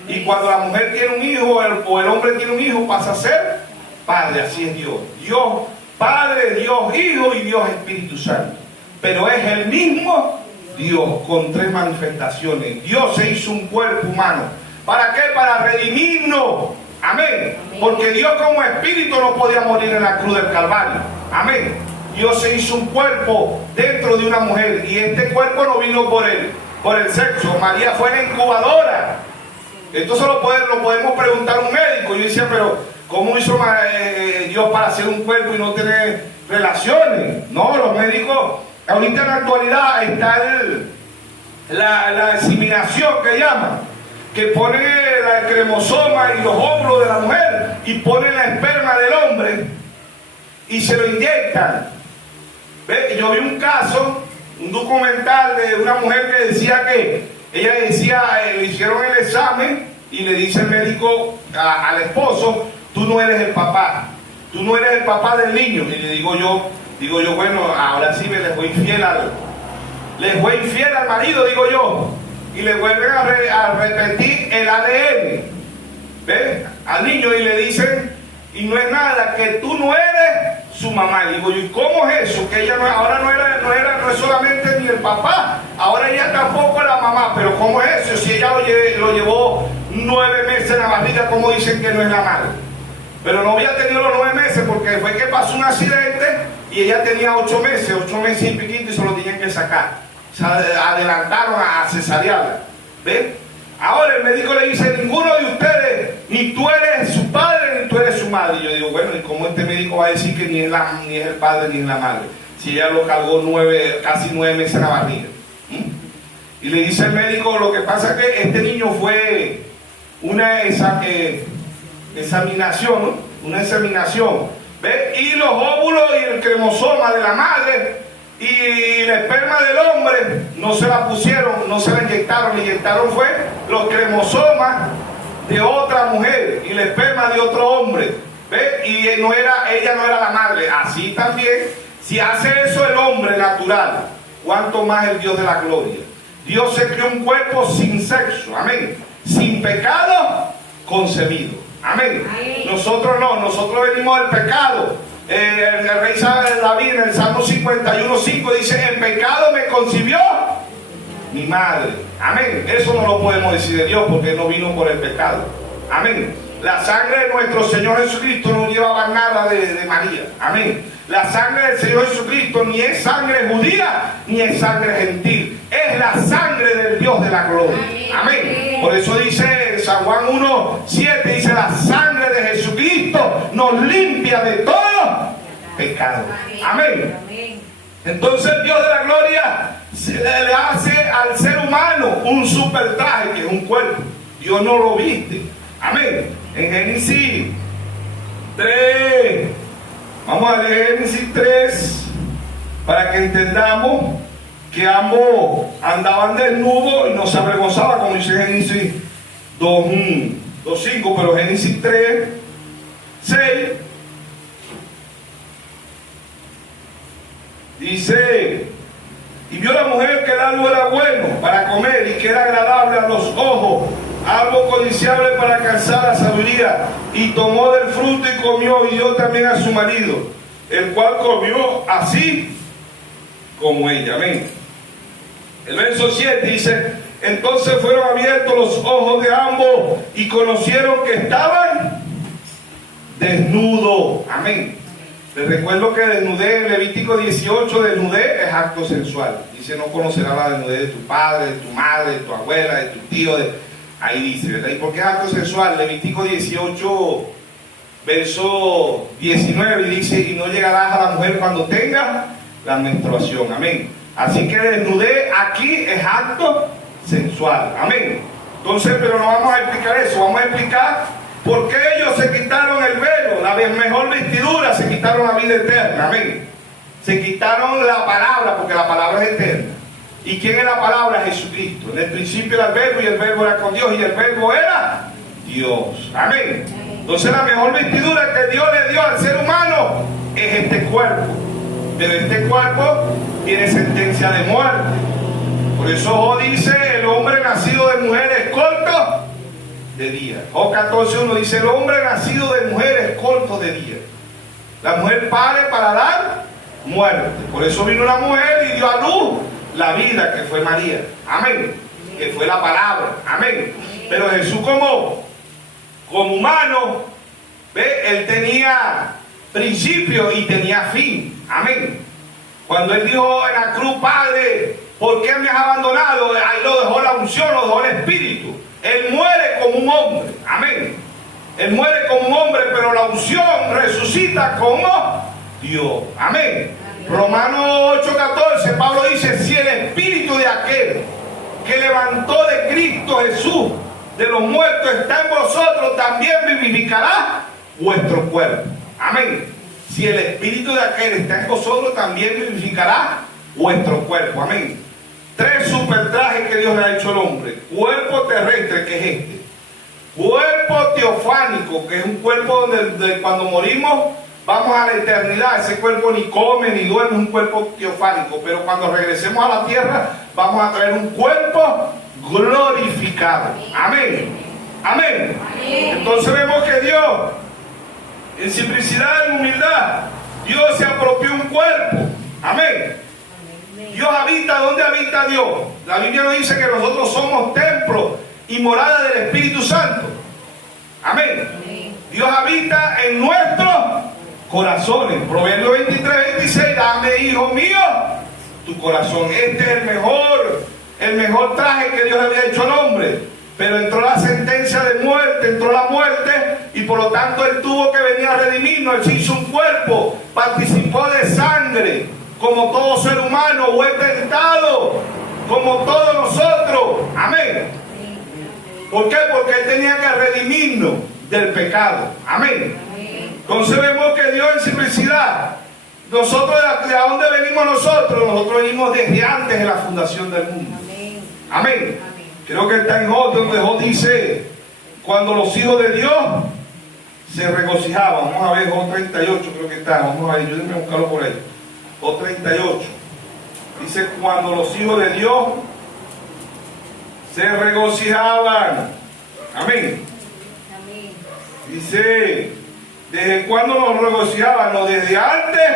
Y cuando la mujer tiene un hijo o el hombre tiene un hijo, pasa a ser padre. Así es Dios. Dios Padre, Dios Hijo y Dios Espíritu Santo. Pero es el mismo Dios con tres manifestaciones. Dios se hizo un cuerpo humano. ¿Para qué? Para redimirnos. Amén. Porque Dios como espíritu no podía morir en la cruz del Calvario. Amén. Dios se hizo un cuerpo dentro de una mujer, y este cuerpo no vino por el sexo. María fue la incubadora. Entonces lo podemos preguntar a un médico. Yo decía, pero ¿cómo hizo Dios para hacer un cuerpo y no tener relaciones? No, los médicos, ahorita en la actualidad está la inseminación que llaman, que ponen el cromosoma y los óvulos de la mujer y ponen la esperma del hombre y se lo inyectan. ¿Ve? Yo vi un caso, un documental de una mujer que decía que ella decía, le hicieron el examen y le dice el médico al esposo: tú no eres el papá, tú no eres el papá del niño. Y le digo yo, bueno, ahora sí les fue infiel al marido, digo yo. Y le vuelven a repetir el ADN, ¿ves? Al niño, y le dicen, y no es nada, que tú no eres su mamá. Y digo yo, ¿y cómo es eso? Que ella ahora no es solamente ni el papá, ahora ella tampoco es la mamá. Pero ¿cómo es eso? Si ella lo llevó 9 meses en la barriga, ¿cómo dicen que no es la madre? Pero no había tenido los 9 meses, porque fue que pasó un accidente y ella tenía 8 meses y piquito, y se lo tenían que sacar. Se adelantaron a cesarearla. ¿Ven? Ahora el médico le dice, ninguno de ustedes, ni tú eres su padre, ni tú eres su madre. Y yo digo, bueno, ¿y cómo este médico va a decir que ni es el padre ni es la madre? Si ella lo cargó casi 9 meses en la barriga. Y le dice el médico, lo que pasa es que este niño fue una examinación, ¿no? Una examinación, ¿ves? Y los óvulos y el cromosoma de la madre y el esperma del hombre no se la pusieron, no se la inyectaron. Le inyectaron fue los cromosomas de otra mujer y el esperma de otro hombre, ¿ves? Y ella no era la madre. Así también, si hace eso el hombre natural, ¿cuánto más el Dios de la gloria? Dios se creó un cuerpo sin sexo, amén, sin pecado concebido, amén. Nosotros no, nosotros venimos del pecado. El rey David en el Salmo 51:5 dice, en pecado me concibió mi madre, amén. Eso no lo podemos decir de Dios porque no vino por el pecado, amén. La sangre de nuestro Señor Jesucristo no llevaba nada de María, amén. La sangre del Señor Jesucristo ni es sangre judía ni es sangre gentil, es la sangre del Dios de la gloria, amén. Por eso dice San Juan 1:7, dice, la sangre de Jesucristo nos limpia de todo pecado, amén. Entonces el Dios de la gloria le hace al ser humano un super traje que es un cuerpo. Dios no lo viste, amén. En Génesis 3, vamos a leer Génesis 3 para que entendamos que ambos andaban desnudos y no se avergonzaban, como dice Génesis 2:5, pero Génesis 3:6 dice, y vio la mujer que el árbol era bueno para comer y que era agradable a los ojos, algo codiciable para alcanzar la sabiduría, y tomó del fruto y comió, y dio también a su marido, el cual comió así como ella, amén. El verso 7 dice, entonces fueron abiertos los ojos de ambos y conocieron que estaban desnudos, amén. Les recuerdo que desnudez en Levítico 18, desnudez es acto sensual. Dice, no conocerás la desnudez de tu padre, de tu madre, de tu abuela, de tu tío, ahí dice, ¿verdad? ¿Y por qué es acto sensual? Levítico 18, verso 19, dice, y no llegarás a la mujer cuando tenga la menstruación, amén. Así que desnudez aquí es acto sensual, amén. Entonces, pero no vamos a explicar eso, vamos a explicar por qué ellos se quitaron el velo, la mejor vestidura, se quitaron la vida eterna, amén. Se quitaron la palabra, porque la palabra es eterna. ¿Y quién es la palabra? Jesucristo. En el principio era el verbo y el verbo era con Dios y el verbo era Dios, amén. Entonces la mejor vestidura que Dios le dio al ser humano es este cuerpo. Pero este cuerpo tiene sentencia de muerte. Por eso Job dice, el hombre nacido de mujer es corto de día. Job 14:1 dice, el hombre nacido de mujer es corto de día. La mujer pare para dar muerte. Por eso vino la mujer y dio a luz la vida, que fue María, amén, que fue la palabra, amén. Pero Jesús como humano, ¿ve? Él tenía principio y tenía fin, amén. Cuando él dijo en la cruz, Padre, ¿por qué me has abandonado? Ahí lo dejó la unción, lo dejó el Espíritu. Él muere como un hombre, amén. Él muere como un hombre, pero la unción resucita como Dios, amén. Romanos 8:14, Pablo dice, si el Espíritu de aquel que levantó de Cristo Jesús de los muertos está en vosotros, también vivificará vuestro cuerpo, amén. Si el Espíritu de aquel está en vosotros, también vivificará vuestro cuerpo, amén. 3 super trajes que Dios le ha hecho al hombre. Cuerpo terrestre, que es este. Cuerpo teofánico, que es un cuerpo donde cuando morimos vamos a la eternidad. Ese cuerpo ni come ni duerme, es un cuerpo teofánico. Pero cuando regresemos a la tierra vamos a traer un cuerpo glorificado. Amén. Amén. Entonces vemos que Dios, en simplicidad y humildad, Dios se apropió un cuerpo. Amén. Dios habita, ¿dónde habita Dios? La Biblia nos dice que nosotros somos templo y morada del Espíritu Santo. Amén. Dios habita en nuestros corazones. Proverbios 23:26, dame, hijo mío, tu corazón. Este es el mejor traje que Dios le había hecho al hombre. pero entró la sentencia de muerte, entró la muerte, y por lo tanto Él tuvo que venir a redimirnos. Él se hizo un cuerpo, participó de sangre, como todo ser humano, fue tentado, como todos nosotros. Amén. ¿Por qué? Porque Él tenía que redimirnos del pecado. Amén. Entonces vemos que Dios en simplicidad, nosotros, ¿de dónde venimos nosotros? Nosotros venimos desde antes de la fundación del mundo. Amén. Creo que está en Job, donde Job dice, cuando los hijos de Dios se regocijaban. Vamos a ver, Job 38 creo que está. Vamos a ver, ayúdenme a buscarlo por ahí. Job 38. Dice, cuando los hijos de Dios se regocijaban. Amén. Dice, ¿desde cuándo nos regocijaban? No, desde antes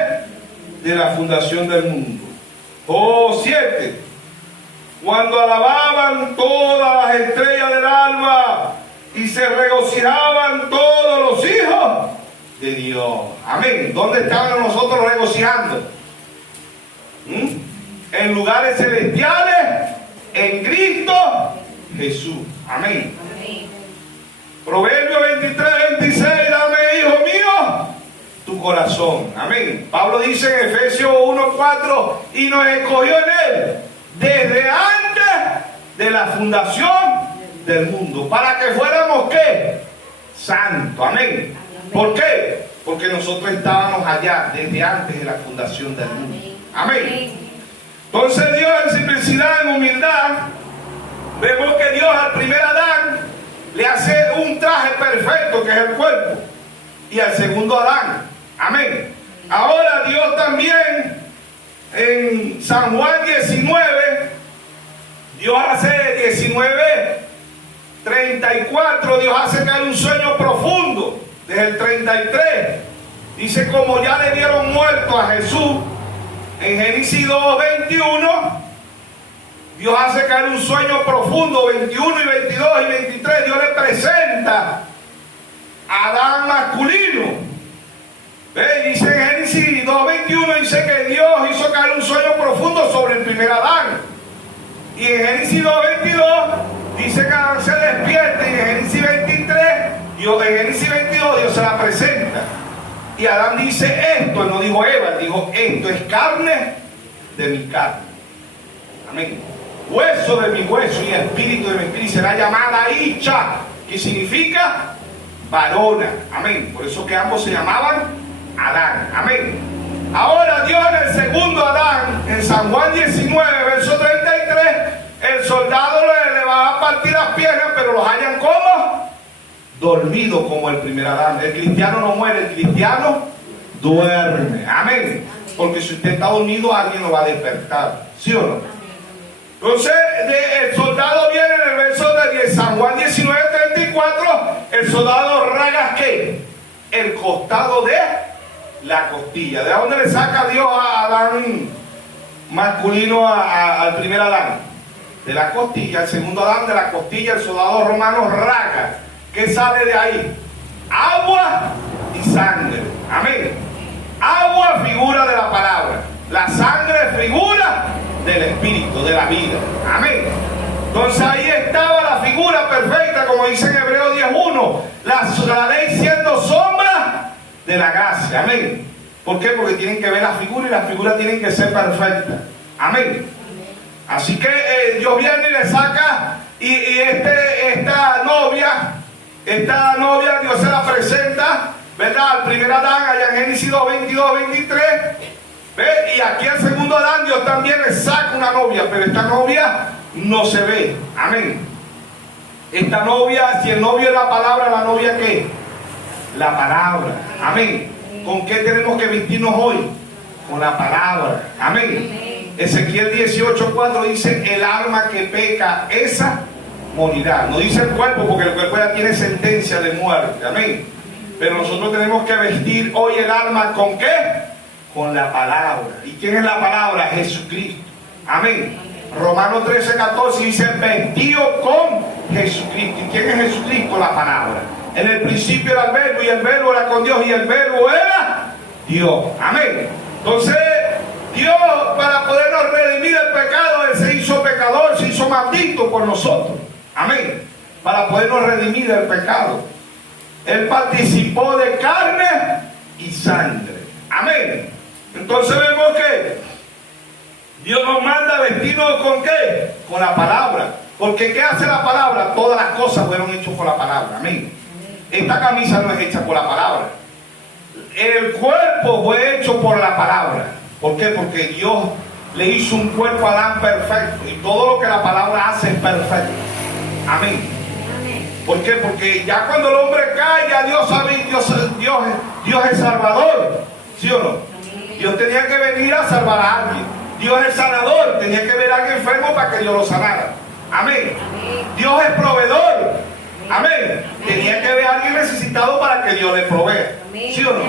de la fundación del mundo. Oh, 7. Cuando alababan todas las estrellas del alba y se regocijaban todos los hijos de Dios. Amén. ¿Dónde estaban nosotros regocijando? En lugares celestiales, en Cristo Jesús. Amén. Proverbio 23, 26, dame, hijo mío, tu corazón. Amén. Pablo dice en Efesios 1, 4, y nos escogió en Él desde antes de la fundación del mundo, para que fuéramos, ¿qué? Santos. Amén. ¿Por qué? Porque nosotros estábamos allá desde antes de la fundación del mundo. Amén. Entonces Dios en simplicidad, en humildad, vemos que Dios al primer Adán le hace un traje perfecto, que es el cuerpo, y al segundo Adán. Amén. Ahora Dios también en San Juan 19, Dios hace 19:34, Dios hace caer un sueño profundo. Desde el 33 dice, como ya le dieron muerto a Jesús, en Génesis 2:21, Dios hace caer un sueño profundo. 21 y 22 y 23, Dios le presenta a Adán masculino. ¿Ve? Dice en Génesis 2:21, dice que Dios hizo caer un sueño profundo sobre el primer Adán. Y en Génesis 2:22 dice que Adán se despierta, y en Génesis 23, en Génesis 22 Dios se la presenta. Y Adán dice, esto, no dijo Eva, dijo, esto es carne de mi carne. Amén. Hueso de mi hueso y espíritu de mi espíritu. Será llamada Isha, que significa varona. Amén. Por eso que ambos se llamaban Adán. Amén. Ahora Dios en el segundo Adán, en San Juan 19, verso 33, el soldado le va a partir las piernas, pero los hallan como dormido, como el primer Adán. El cristiano no muere, el cristiano duerme. Amén. Porque si usted está dormido, alguien lo va a despertar. ¿Sí o no? Entonces, el soldado viene en el verso de San Juan 19:34, el soldado raga, ¿qué? El costado de la costilla. ¿De dónde le saca Dios a Adán masculino al primer Adán? De la costilla. El segundo Adán de la costilla, el soldado romano raga. ¿Qué sale de ahí? Agua y sangre. Amén. Agua, figura de la palabra. La sangre, figura del espíritu, de la vida. Amén. Entonces ahí estaba la figura perfecta, como dice en Hebreos 10:1, la ley siendo sombra de la gracia. Amén. ¿Por qué? Porque tienen que ver la figura, y las figuras tienen que ser perfectas. Amén. Así que Dios viene y le saca, y esta novia Dios se la presenta, ¿verdad? Al primer Adán, allá en Génesis 2:22-23. ¿Ve? Y aquí al segundo Adán Dios también le saca una novia, pero esta novia no se ve. Amén. Esta novia, si el novio es la palabra, ¿la novia qué? La palabra. Amén. ¿Con qué tenemos que vestirnos hoy? Con la palabra. Amén. Ezequiel 18:4 dice, el alma que peca, esa morirá. No dice el cuerpo, porque el cuerpo ya tiene sentencia de muerte. Amén. Pero nosotros tenemos que vestir hoy el alma, ¿con qué? Con la palabra. ¿Y quién es la palabra? Jesucristo. Amén. Romanos 13:14 dice, vestido con Jesucristo. ¿Y quién es Jesucristo? La palabra. En el principio era el verbo, y el verbo era con Dios, y el verbo era Dios. Amén. Entonces, Dios, para podernos redimir del pecado, Él se hizo pecador, se hizo maldito por nosotros. Amén. para podernos redimir del pecado. Él participó de carne y sangre. Amén. Entonces vemos que Dios nos manda vestirnos ¿con qué? Con la palabra. Porque ¿qué hace la palabra? Todas las cosas fueron hechas por la palabra. Amén. Esta camisa no es hecha por la palabra. El cuerpo fue hecho por la palabra. ¿Por qué? Porque Dios le hizo un cuerpo a Adán perfecto. Y todo lo que la palabra hace es perfecto. Amén. ¿Por qué? Porque ya cuando el hombre cae, ya Dios es salvador. ¿Sí o no? Dios tenía que venir a salvar a alguien. Dios es sanador. Tenía que ver a alguien enfermo para que Dios lo sanara. Amén. Dios es proveedor. Amén. Tenía que ver a alguien necesitado para que Dios le provea. ¿Sí o no?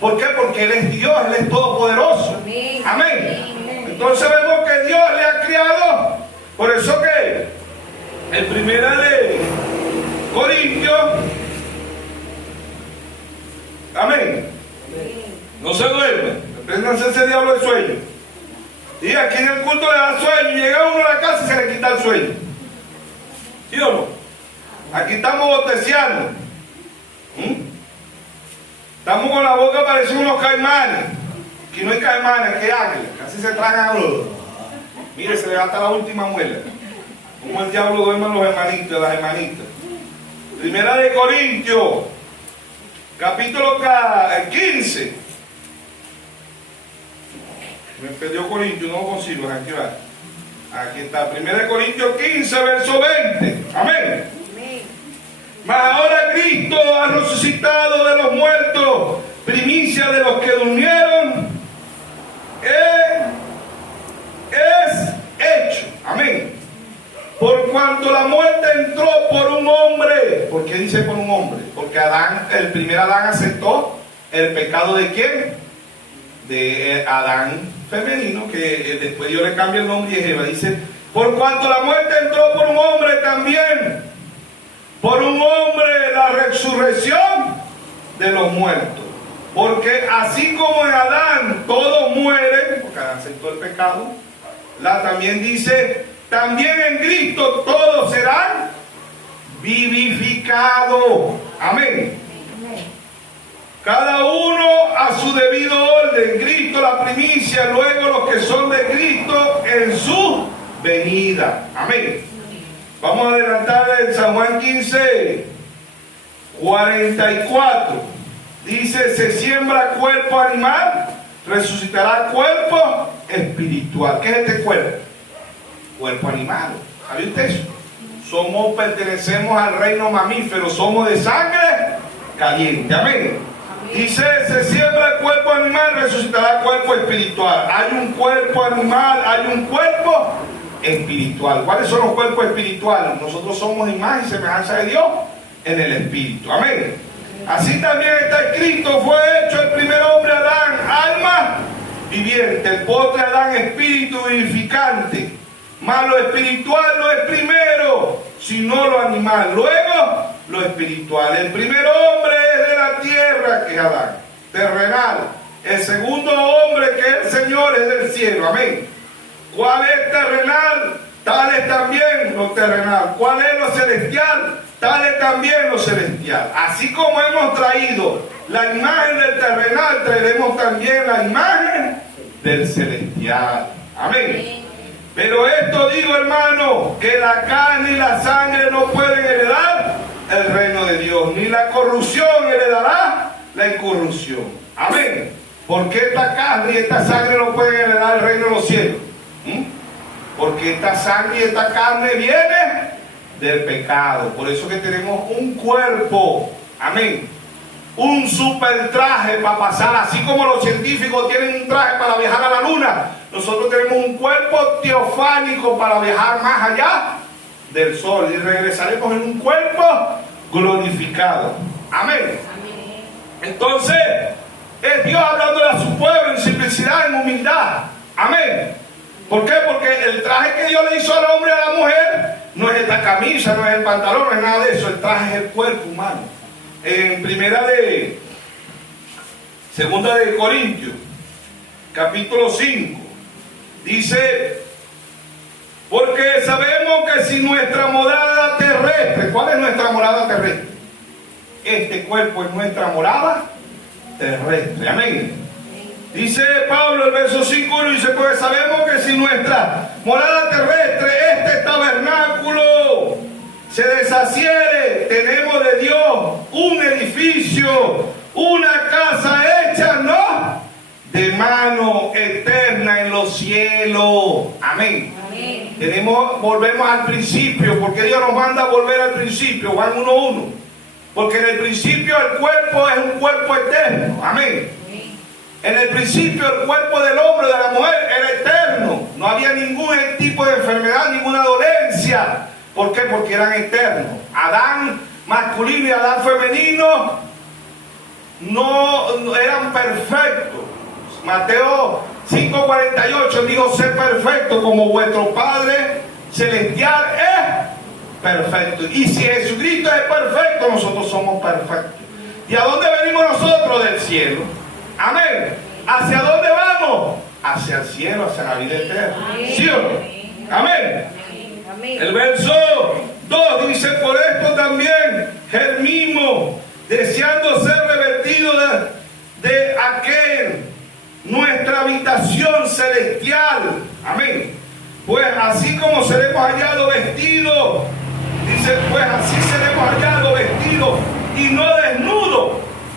¿Por qué? Porque Él es Dios, Él es todopoderoso. Amén. Entonces vemos que Dios le ha criado. Por eso que en primera de Corintios, amén, no se duerme, préndanse ese diablo de sueño. Y aquí en el culto le da sueño, y llega uno a la casa y se le quita el sueño. ¿Sí o no? Aquí estamos boteceando. Estamos con la boca parecen unos caimanes. Aquí no hay caimanes, aquí hay águilas. Casi se tragan a los. Mire, se le gasta la última muela. Como el diablo duerme los hermanitos, las hermanitas. Primera de Corintios, capítulo 15. Me perdió Corintios, no lo consigo, aquí va. Aquí está, Primera de Corintios 15, verso 20. Amén. Mas ahora Cristo ha resucitado de los muertos, primicia de los que durmieron, es hecho. Amén. Por cuanto la muerte entró por un hombre. ¿Por qué dice por un hombre? Porque Adán, el primer Adán aceptó el pecado de ¿quién? De Adán femenino, que después Dios le cambia el nombre y es Eva. Dice, por cuanto la muerte entró por un hombre, también por un hombre la resurrección de los muertos. Porque así como en Adán todos mueren, porque Adán aceptó el pecado, también dice, también en Cristo todos serán vivificados. Amén. Cada uno a su debido orden. Cristo la primicia, luego los que son de Cristo en su venida. Amén. Vamos a adelantar en San Juan 15, 44. Dice, se siembra cuerpo animal, resucitará cuerpo espiritual. ¿Qué es este cuerpo? Cuerpo animal. ¿Sabe usted eso? Pertenecemos al reino mamífero, somos de sangre caliente. Amén. Dice, se siembra el cuerpo animal, resucitará cuerpo espiritual. Hay un cuerpo animal, hay un cuerpo espiritual. ¿Cuáles son los cuerpos espirituales? Nosotros somos imagen y semejanza de Dios en el espíritu. Amén. Así también está escrito, fue hecho el primer hombre Adán, alma viviente, el postre Adán, espíritu vivificante. Mas lo espiritual no es primero, sino lo animal, luego lo espiritual. El primer hombre es de la tierra, que es Adán, terrenal. El segundo hombre, que es el Señor, es del cielo. Amén. ¿Cuál es terrenal? Tal es también lo terrenal. ¿Cuál es lo celestial? Tal es también lo celestial. Así como hemos traído la imagen del terrenal, traeremos también la imagen del celestial. Amén. Pero esto digo, hermano, que la carne y la sangre no pueden heredar el reino de Dios, ni la corrupción heredará la incorrupción. Amén. Porque esta carne y esta sangre no pueden heredar el reino de los cielos. Porque esta sangre y esta carne viene del pecado. Por eso que tenemos un cuerpo, amén, un super traje para pasar, así como los científicos tienen un traje para viajar a la luna, nosotros tenemos un cuerpo teofánico para viajar más allá del sol y regresaremos en un cuerpo glorificado. Amén. Entonces es Dios hablando a su pueblo en simplicidad, en humildad. Amén. ¿Por qué? Porque el traje que Dios le hizo al hombre y a la mujer no es esta camisa, no es el pantalón, no es nada de eso. El traje es el cuerpo humano. En segunda de Corintios, capítulo 5, dice, porque sabemos que si nuestra morada terrenal terrestre. ¿Cuál es nuestra morada terrestre? Este cuerpo es nuestra morada terrestre. Amén. Dice Pablo el verso 5:1, dice, pues sabemos que si nuestra morada terrestre, este tabernáculo, se deshaciere, tenemos de Dios un edificio, una casa hecha, ¿no?, de mano eterna en los cielos. Amén. Amén. Volvemos al principio, porque Dios nos manda a volver al principio, Juan 1:1. Porque en el principio el cuerpo es un cuerpo eterno. Amén. En el principio el cuerpo del hombre, de la mujer, era eterno. No había ningún tipo de enfermedad, ninguna dolencia. ¿Por qué? Porque eran eternos. Adán masculino y Adán femenino no eran perfectos. Mateo 5:48 dijo, ser perfecto como vuestro Padre Celestial es perfecto. Y si Jesucristo es perfecto, nosotros somos perfectos. ¿Y a dónde venimos nosotros? Del cielo. Amén. ¿Hacia dónde vamos? Hacia el cielo, hacia la vida eterna. ¿Sí o no? Amén. El verso 2 dice, por esto también gemimos, deseando ser revestidos de aquel, nuestra habitación celestial. Amén. Pues así como seremos hallados vestidos, dice, pues así seremos hallados vestidos y no desnudos,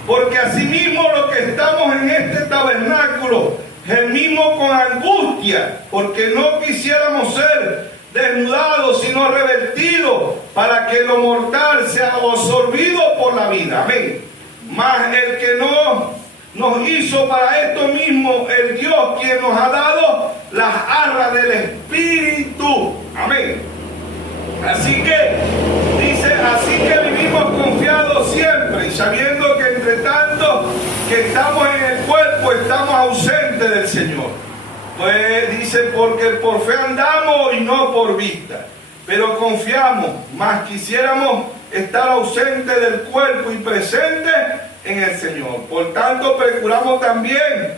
porque asimismo los que estamos en este tabernáculo gemimos con angustia, porque no quisiéramos ser desnudados, sino revestidos, para que lo mortal sea absorbido por la vida. Amén. Mas el que no nos hizo para esto mismo, el Dios quien nos ha dado las arras del Espíritu. Amén. Así que, dice, así que vivimos confiados siempre, y sabiendo que entre tanto que estamos en el cuerpo, estamos ausentes del Señor. Pues dice, porque por fe andamos y no por vista, pero confiamos, mas quisiéramos estar ausentes del cuerpo y presentes en el Señor. Por tanto, procuramos también,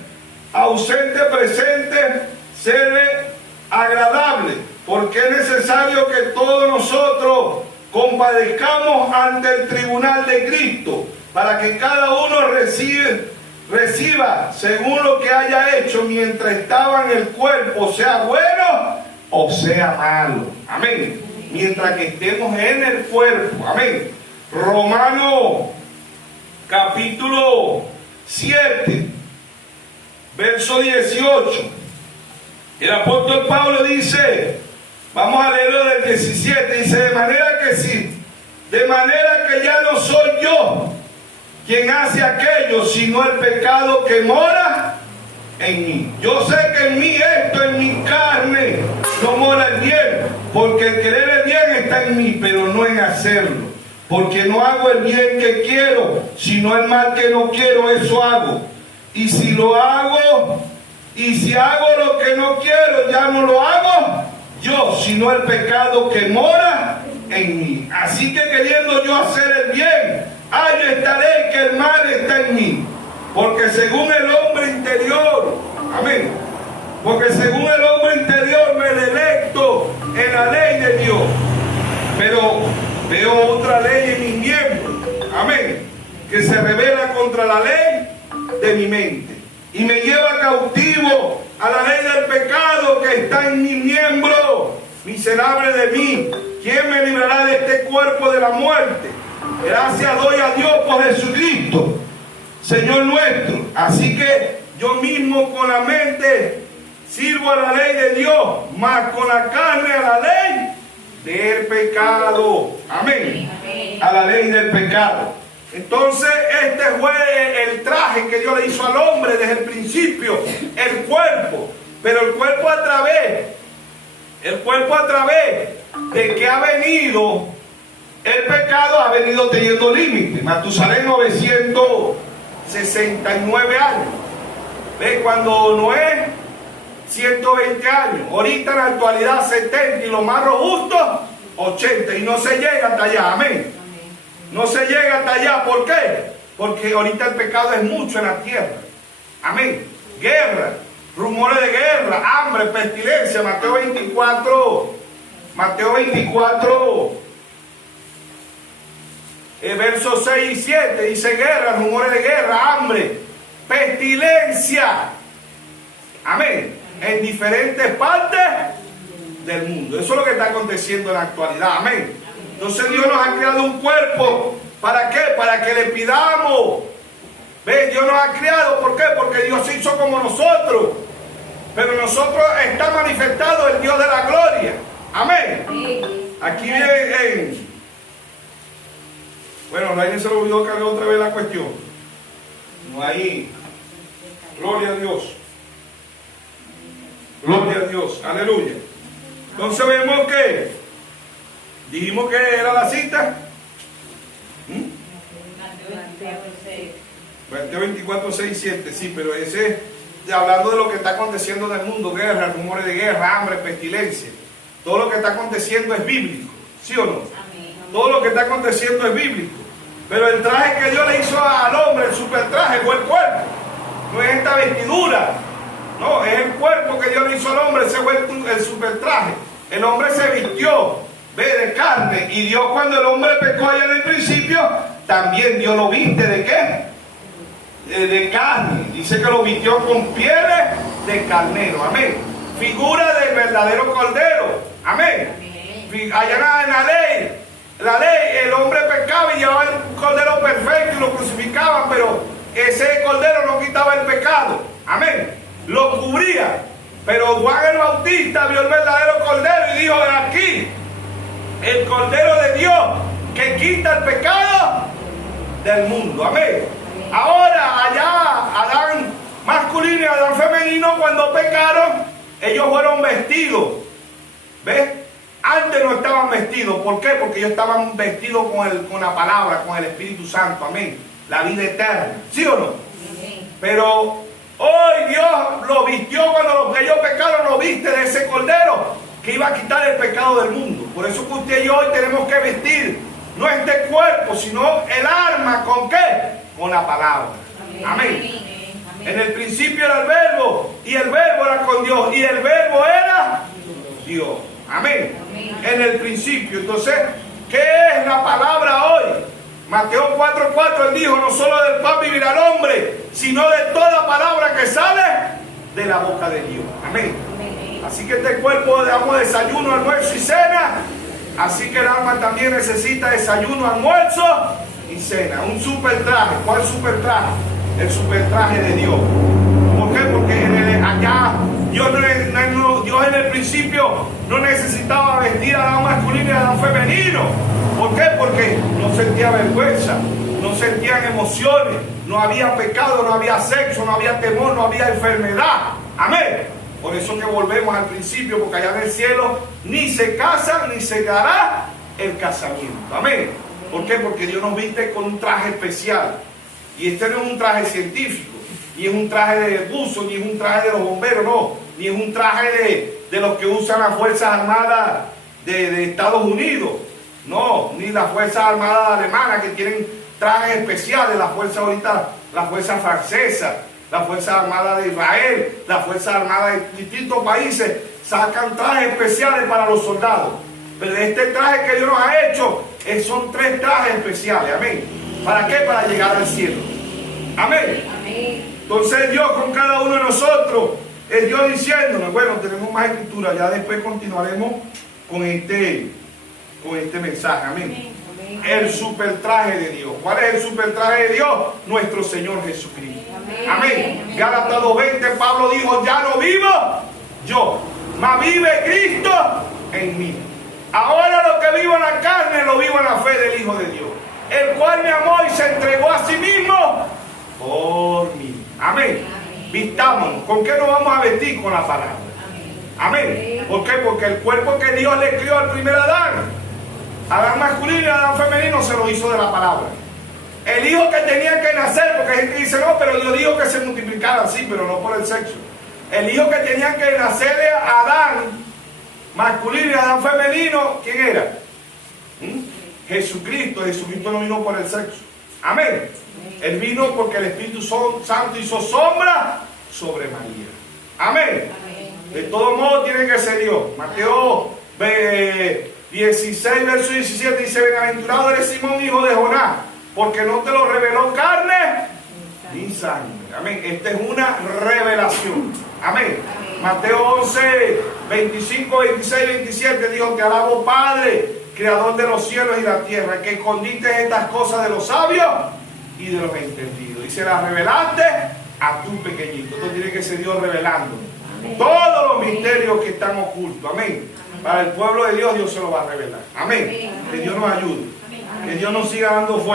ausente, presente, ser agradable, porque es necesario que todos nosotros compadezcamos ante el tribunal de Cristo, para que cada uno reciba según lo que haya hecho mientras estaba en el cuerpo, sea bueno o sea malo. Amén. Mientras que estemos en el cuerpo. Amén. Romanos capítulo 7, verso 18. El apóstol Pablo dice, vamos a leerlo del 17, dice, de manera que ya no soy yo quien hace aquello, sino el pecado que mora en mí. Yo sé que en mí, esto en mi carne, no mora el bien, porque el querer el bien está en mí, pero no en hacerlo. Porque no hago el bien que quiero, sino el mal que no quiero, eso hago. Y si hago lo que no quiero, ya no lo hago yo, sino el pecado que mora en mí. Así que queriendo yo hacer el bien, hallo esta ley que el mal está en mí. Porque según el hombre interior, amén, porque según el hombre interior me delecto en la ley de Dios, pero veo otra ley en mis miembros, amén, que se revela contra la ley de mi mente y me lleva cautivo a la ley del pecado que está en mis miembros. Miserable de mí, ¿quién me librará de este cuerpo de la muerte? Gracias doy a Dios por Jesucristo, Señor nuestro. Así que yo mismo con la mente sirvo a la ley de Dios, mas con la carne a la ley del pecado. Amén. A la ley del pecado. Entonces este fue el traje que Dios le hizo al hombre desde el principio, el cuerpo. Pero el cuerpo a través de que ha venido el pecado, ha venido teniendo límites. Matusalén 969 años. ¿Ve? Cuando Noé 120 años. Ahorita en la actualidad 70 y lo más robusto 80. Y no se llega hasta allá. Amén. No se llega hasta allá. ¿Por qué? Porque ahorita el pecado es mucho en la tierra. Amén. Guerra, rumores de guerra, hambre, pestilencia. Mateo 24, versos 6 y 7, dice guerra, rumores de guerra, hambre, pestilencia. Amén. En diferentes partes del mundo. Eso es lo que está aconteciendo en la actualidad. Amén. Entonces Dios nos ha creado un cuerpo. ¿Para qué? Para que le pidamos. ¿Ves? Dios nos ha creado. ¿Por qué? Porque Dios se hizo como nosotros. Pero nosotros está manifestado el Dios de la gloria. Amén. Aquí bueno, nadie se le olvidó cargar otra vez la cuestión. No hay. Gloria a Dios. Gloria a Dios. Aleluya. Entonces vemos que dijimos que era la cita. Mateo 24, 6, 7. Sí, pero ese es hablando de lo que está aconteciendo en el mundo: guerra, rumores de guerra, hambre, pestilencia. Todo lo que está aconteciendo es bíblico. ¿Sí o no? Amén. Todo lo que está aconteciendo es bíblico. Pero el traje que Dios le hizo al hombre, el super traje, fue el cuerpo. No es esta vestidura. No, es el cuerpo que Dios le hizo al hombre. Ese fue el super traje. El hombre se vistió, de carne. Y Dios, cuando el hombre pecó allá en el principio, también Dios lo viste ¿de qué? De carne. Dice que lo vistió con pieles de carnero. Amén. Figura del verdadero cordero. Amén. Allá en la ley, el hombre pecaba y llevaba el cordero perfecto y lo crucificaban, pero ese cordero no quitaba el pecado. Amén. Lo cubría. Pero Juan el Bautista vio el verdadero cordero y dijo: aquí, el cordero de Dios que quita el pecado del mundo. Amén. Ahora, allá, Adán masculino y Adán femenino, cuando pecaron, ellos fueron vestidos. ¿Ves? Antes no estaban vestidos. ¿Por qué? Porque ellos estaban vestidos con la palabra, con el Espíritu Santo. Amén. La vida eterna. ¿Sí o no? Amén. Pero hoy Dios lo vistió cuando ellos pecaron, lo viste de ese cordero que iba a quitar el pecado del mundo. Por eso que usted y yo hoy tenemos que vestir no este cuerpo, sino el alma. ¿Con qué? Con la palabra. Amén. Amén. En el principio era el verbo, y el verbo era con Dios, y el verbo era Dios. Amén. Amén. En el principio. Entonces, ¿qué es la palabra hoy? Mateo 4:4, él dijo: no solo del pan vivirá el hombre, sino de toda palabra que sale de la boca de Dios. Amén. Amén. Así que este cuerpo le damos desayuno, almuerzo y cena. Así que el alma también necesita desayuno, almuerzo y cena. Un super traje. ¿Cuál super traje? El super traje de Dios. ¿Por qué? Porque allá Dios en el principio no necesitaba vestir a Adán masculino y a Adán femenino. ¿Por qué? Porque no sentía vergüenza, no sentían emociones, no había pecado, no había sexo, no había temor, no había enfermedad. Amén. Por eso que volvemos al principio, porque allá en el cielo ni se casan ni se dará el casamiento. Amén. ¿Por qué? Porque Dios nos viste con un traje especial. Y este no es un traje científico, ni es un traje de buzo, ni es un traje de los bomberos, no, ni es un traje de los que usan las Fuerzas Armadas de Estados Unidos, no, ni las Fuerzas Armadas alemanas que tienen trajes especiales, la fuerza francesa, la Fuerza Armada de Israel, la Fuerza Armada de distintos países sacan trajes especiales para los soldados. Pero este traje que Dios nos ha hecho son 3 trajes especiales, amén. ¿Para qué? Para llegar al cielo. Amén. Amén. Entonces Dios con cada uno de nosotros, es Dios diciéndonos, bueno, tenemos más escritura, ya después continuaremos con este mensaje. Amén. Amén. El super traje de Dios. ¿Cuál es el super traje de Dios? Nuestro Señor Jesucristo. Amén. Amén. Amén. Gálatas 2:20, Pablo dijo: ya no vivo yo, mas vive Cristo en mí. Ahora lo que vivo en la carne, lo vivo en la fe del Hijo de Dios, el cual me amó y se entregó a sí mismo por mí. Amén. Amén. Vistámonos. ¿Con qué nos vamos a vestir? Con la palabra. Amén. Amén. ¿Por qué? Porque el cuerpo que Dios le crió al primer Adán masculino y Adán femenino, se lo hizo de la palabra. El hijo que tenía que nacer, porque hay gente que dice: no, pero Dios dijo que se multiplicaran, sí, pero no por el sexo. El hijo que tenía que nacer de Adán masculino y Adán femenino, ¿quién era? Jesucristo. Jesucristo no vino por el sexo. Amén. Él vino porque el Espíritu Santo hizo sombra sobre María. Amén. De todo modo tiene que ser Dios. Mateo 16, verso 17 dice: bienaventurado eres Simón, hijo de Jonás, porque no te lo reveló carne ni sangre. Amén. Esta es una revelación. Amén. Mateo 11, 25, 26, 27 dijo: te alabo, Padre, creador de los cielos y la tierra, que escondiste estas cosas de los sabios y de los entendidos, y se las revelaste a tu pequeñito. Esto tiene que ser Dios revelando todos los misterios que están ocultos. Amén. Para el pueblo de Dios, Dios se lo va a revelar. Amén. Que Dios nos ayude. Que Dios nos siga dando fuerza.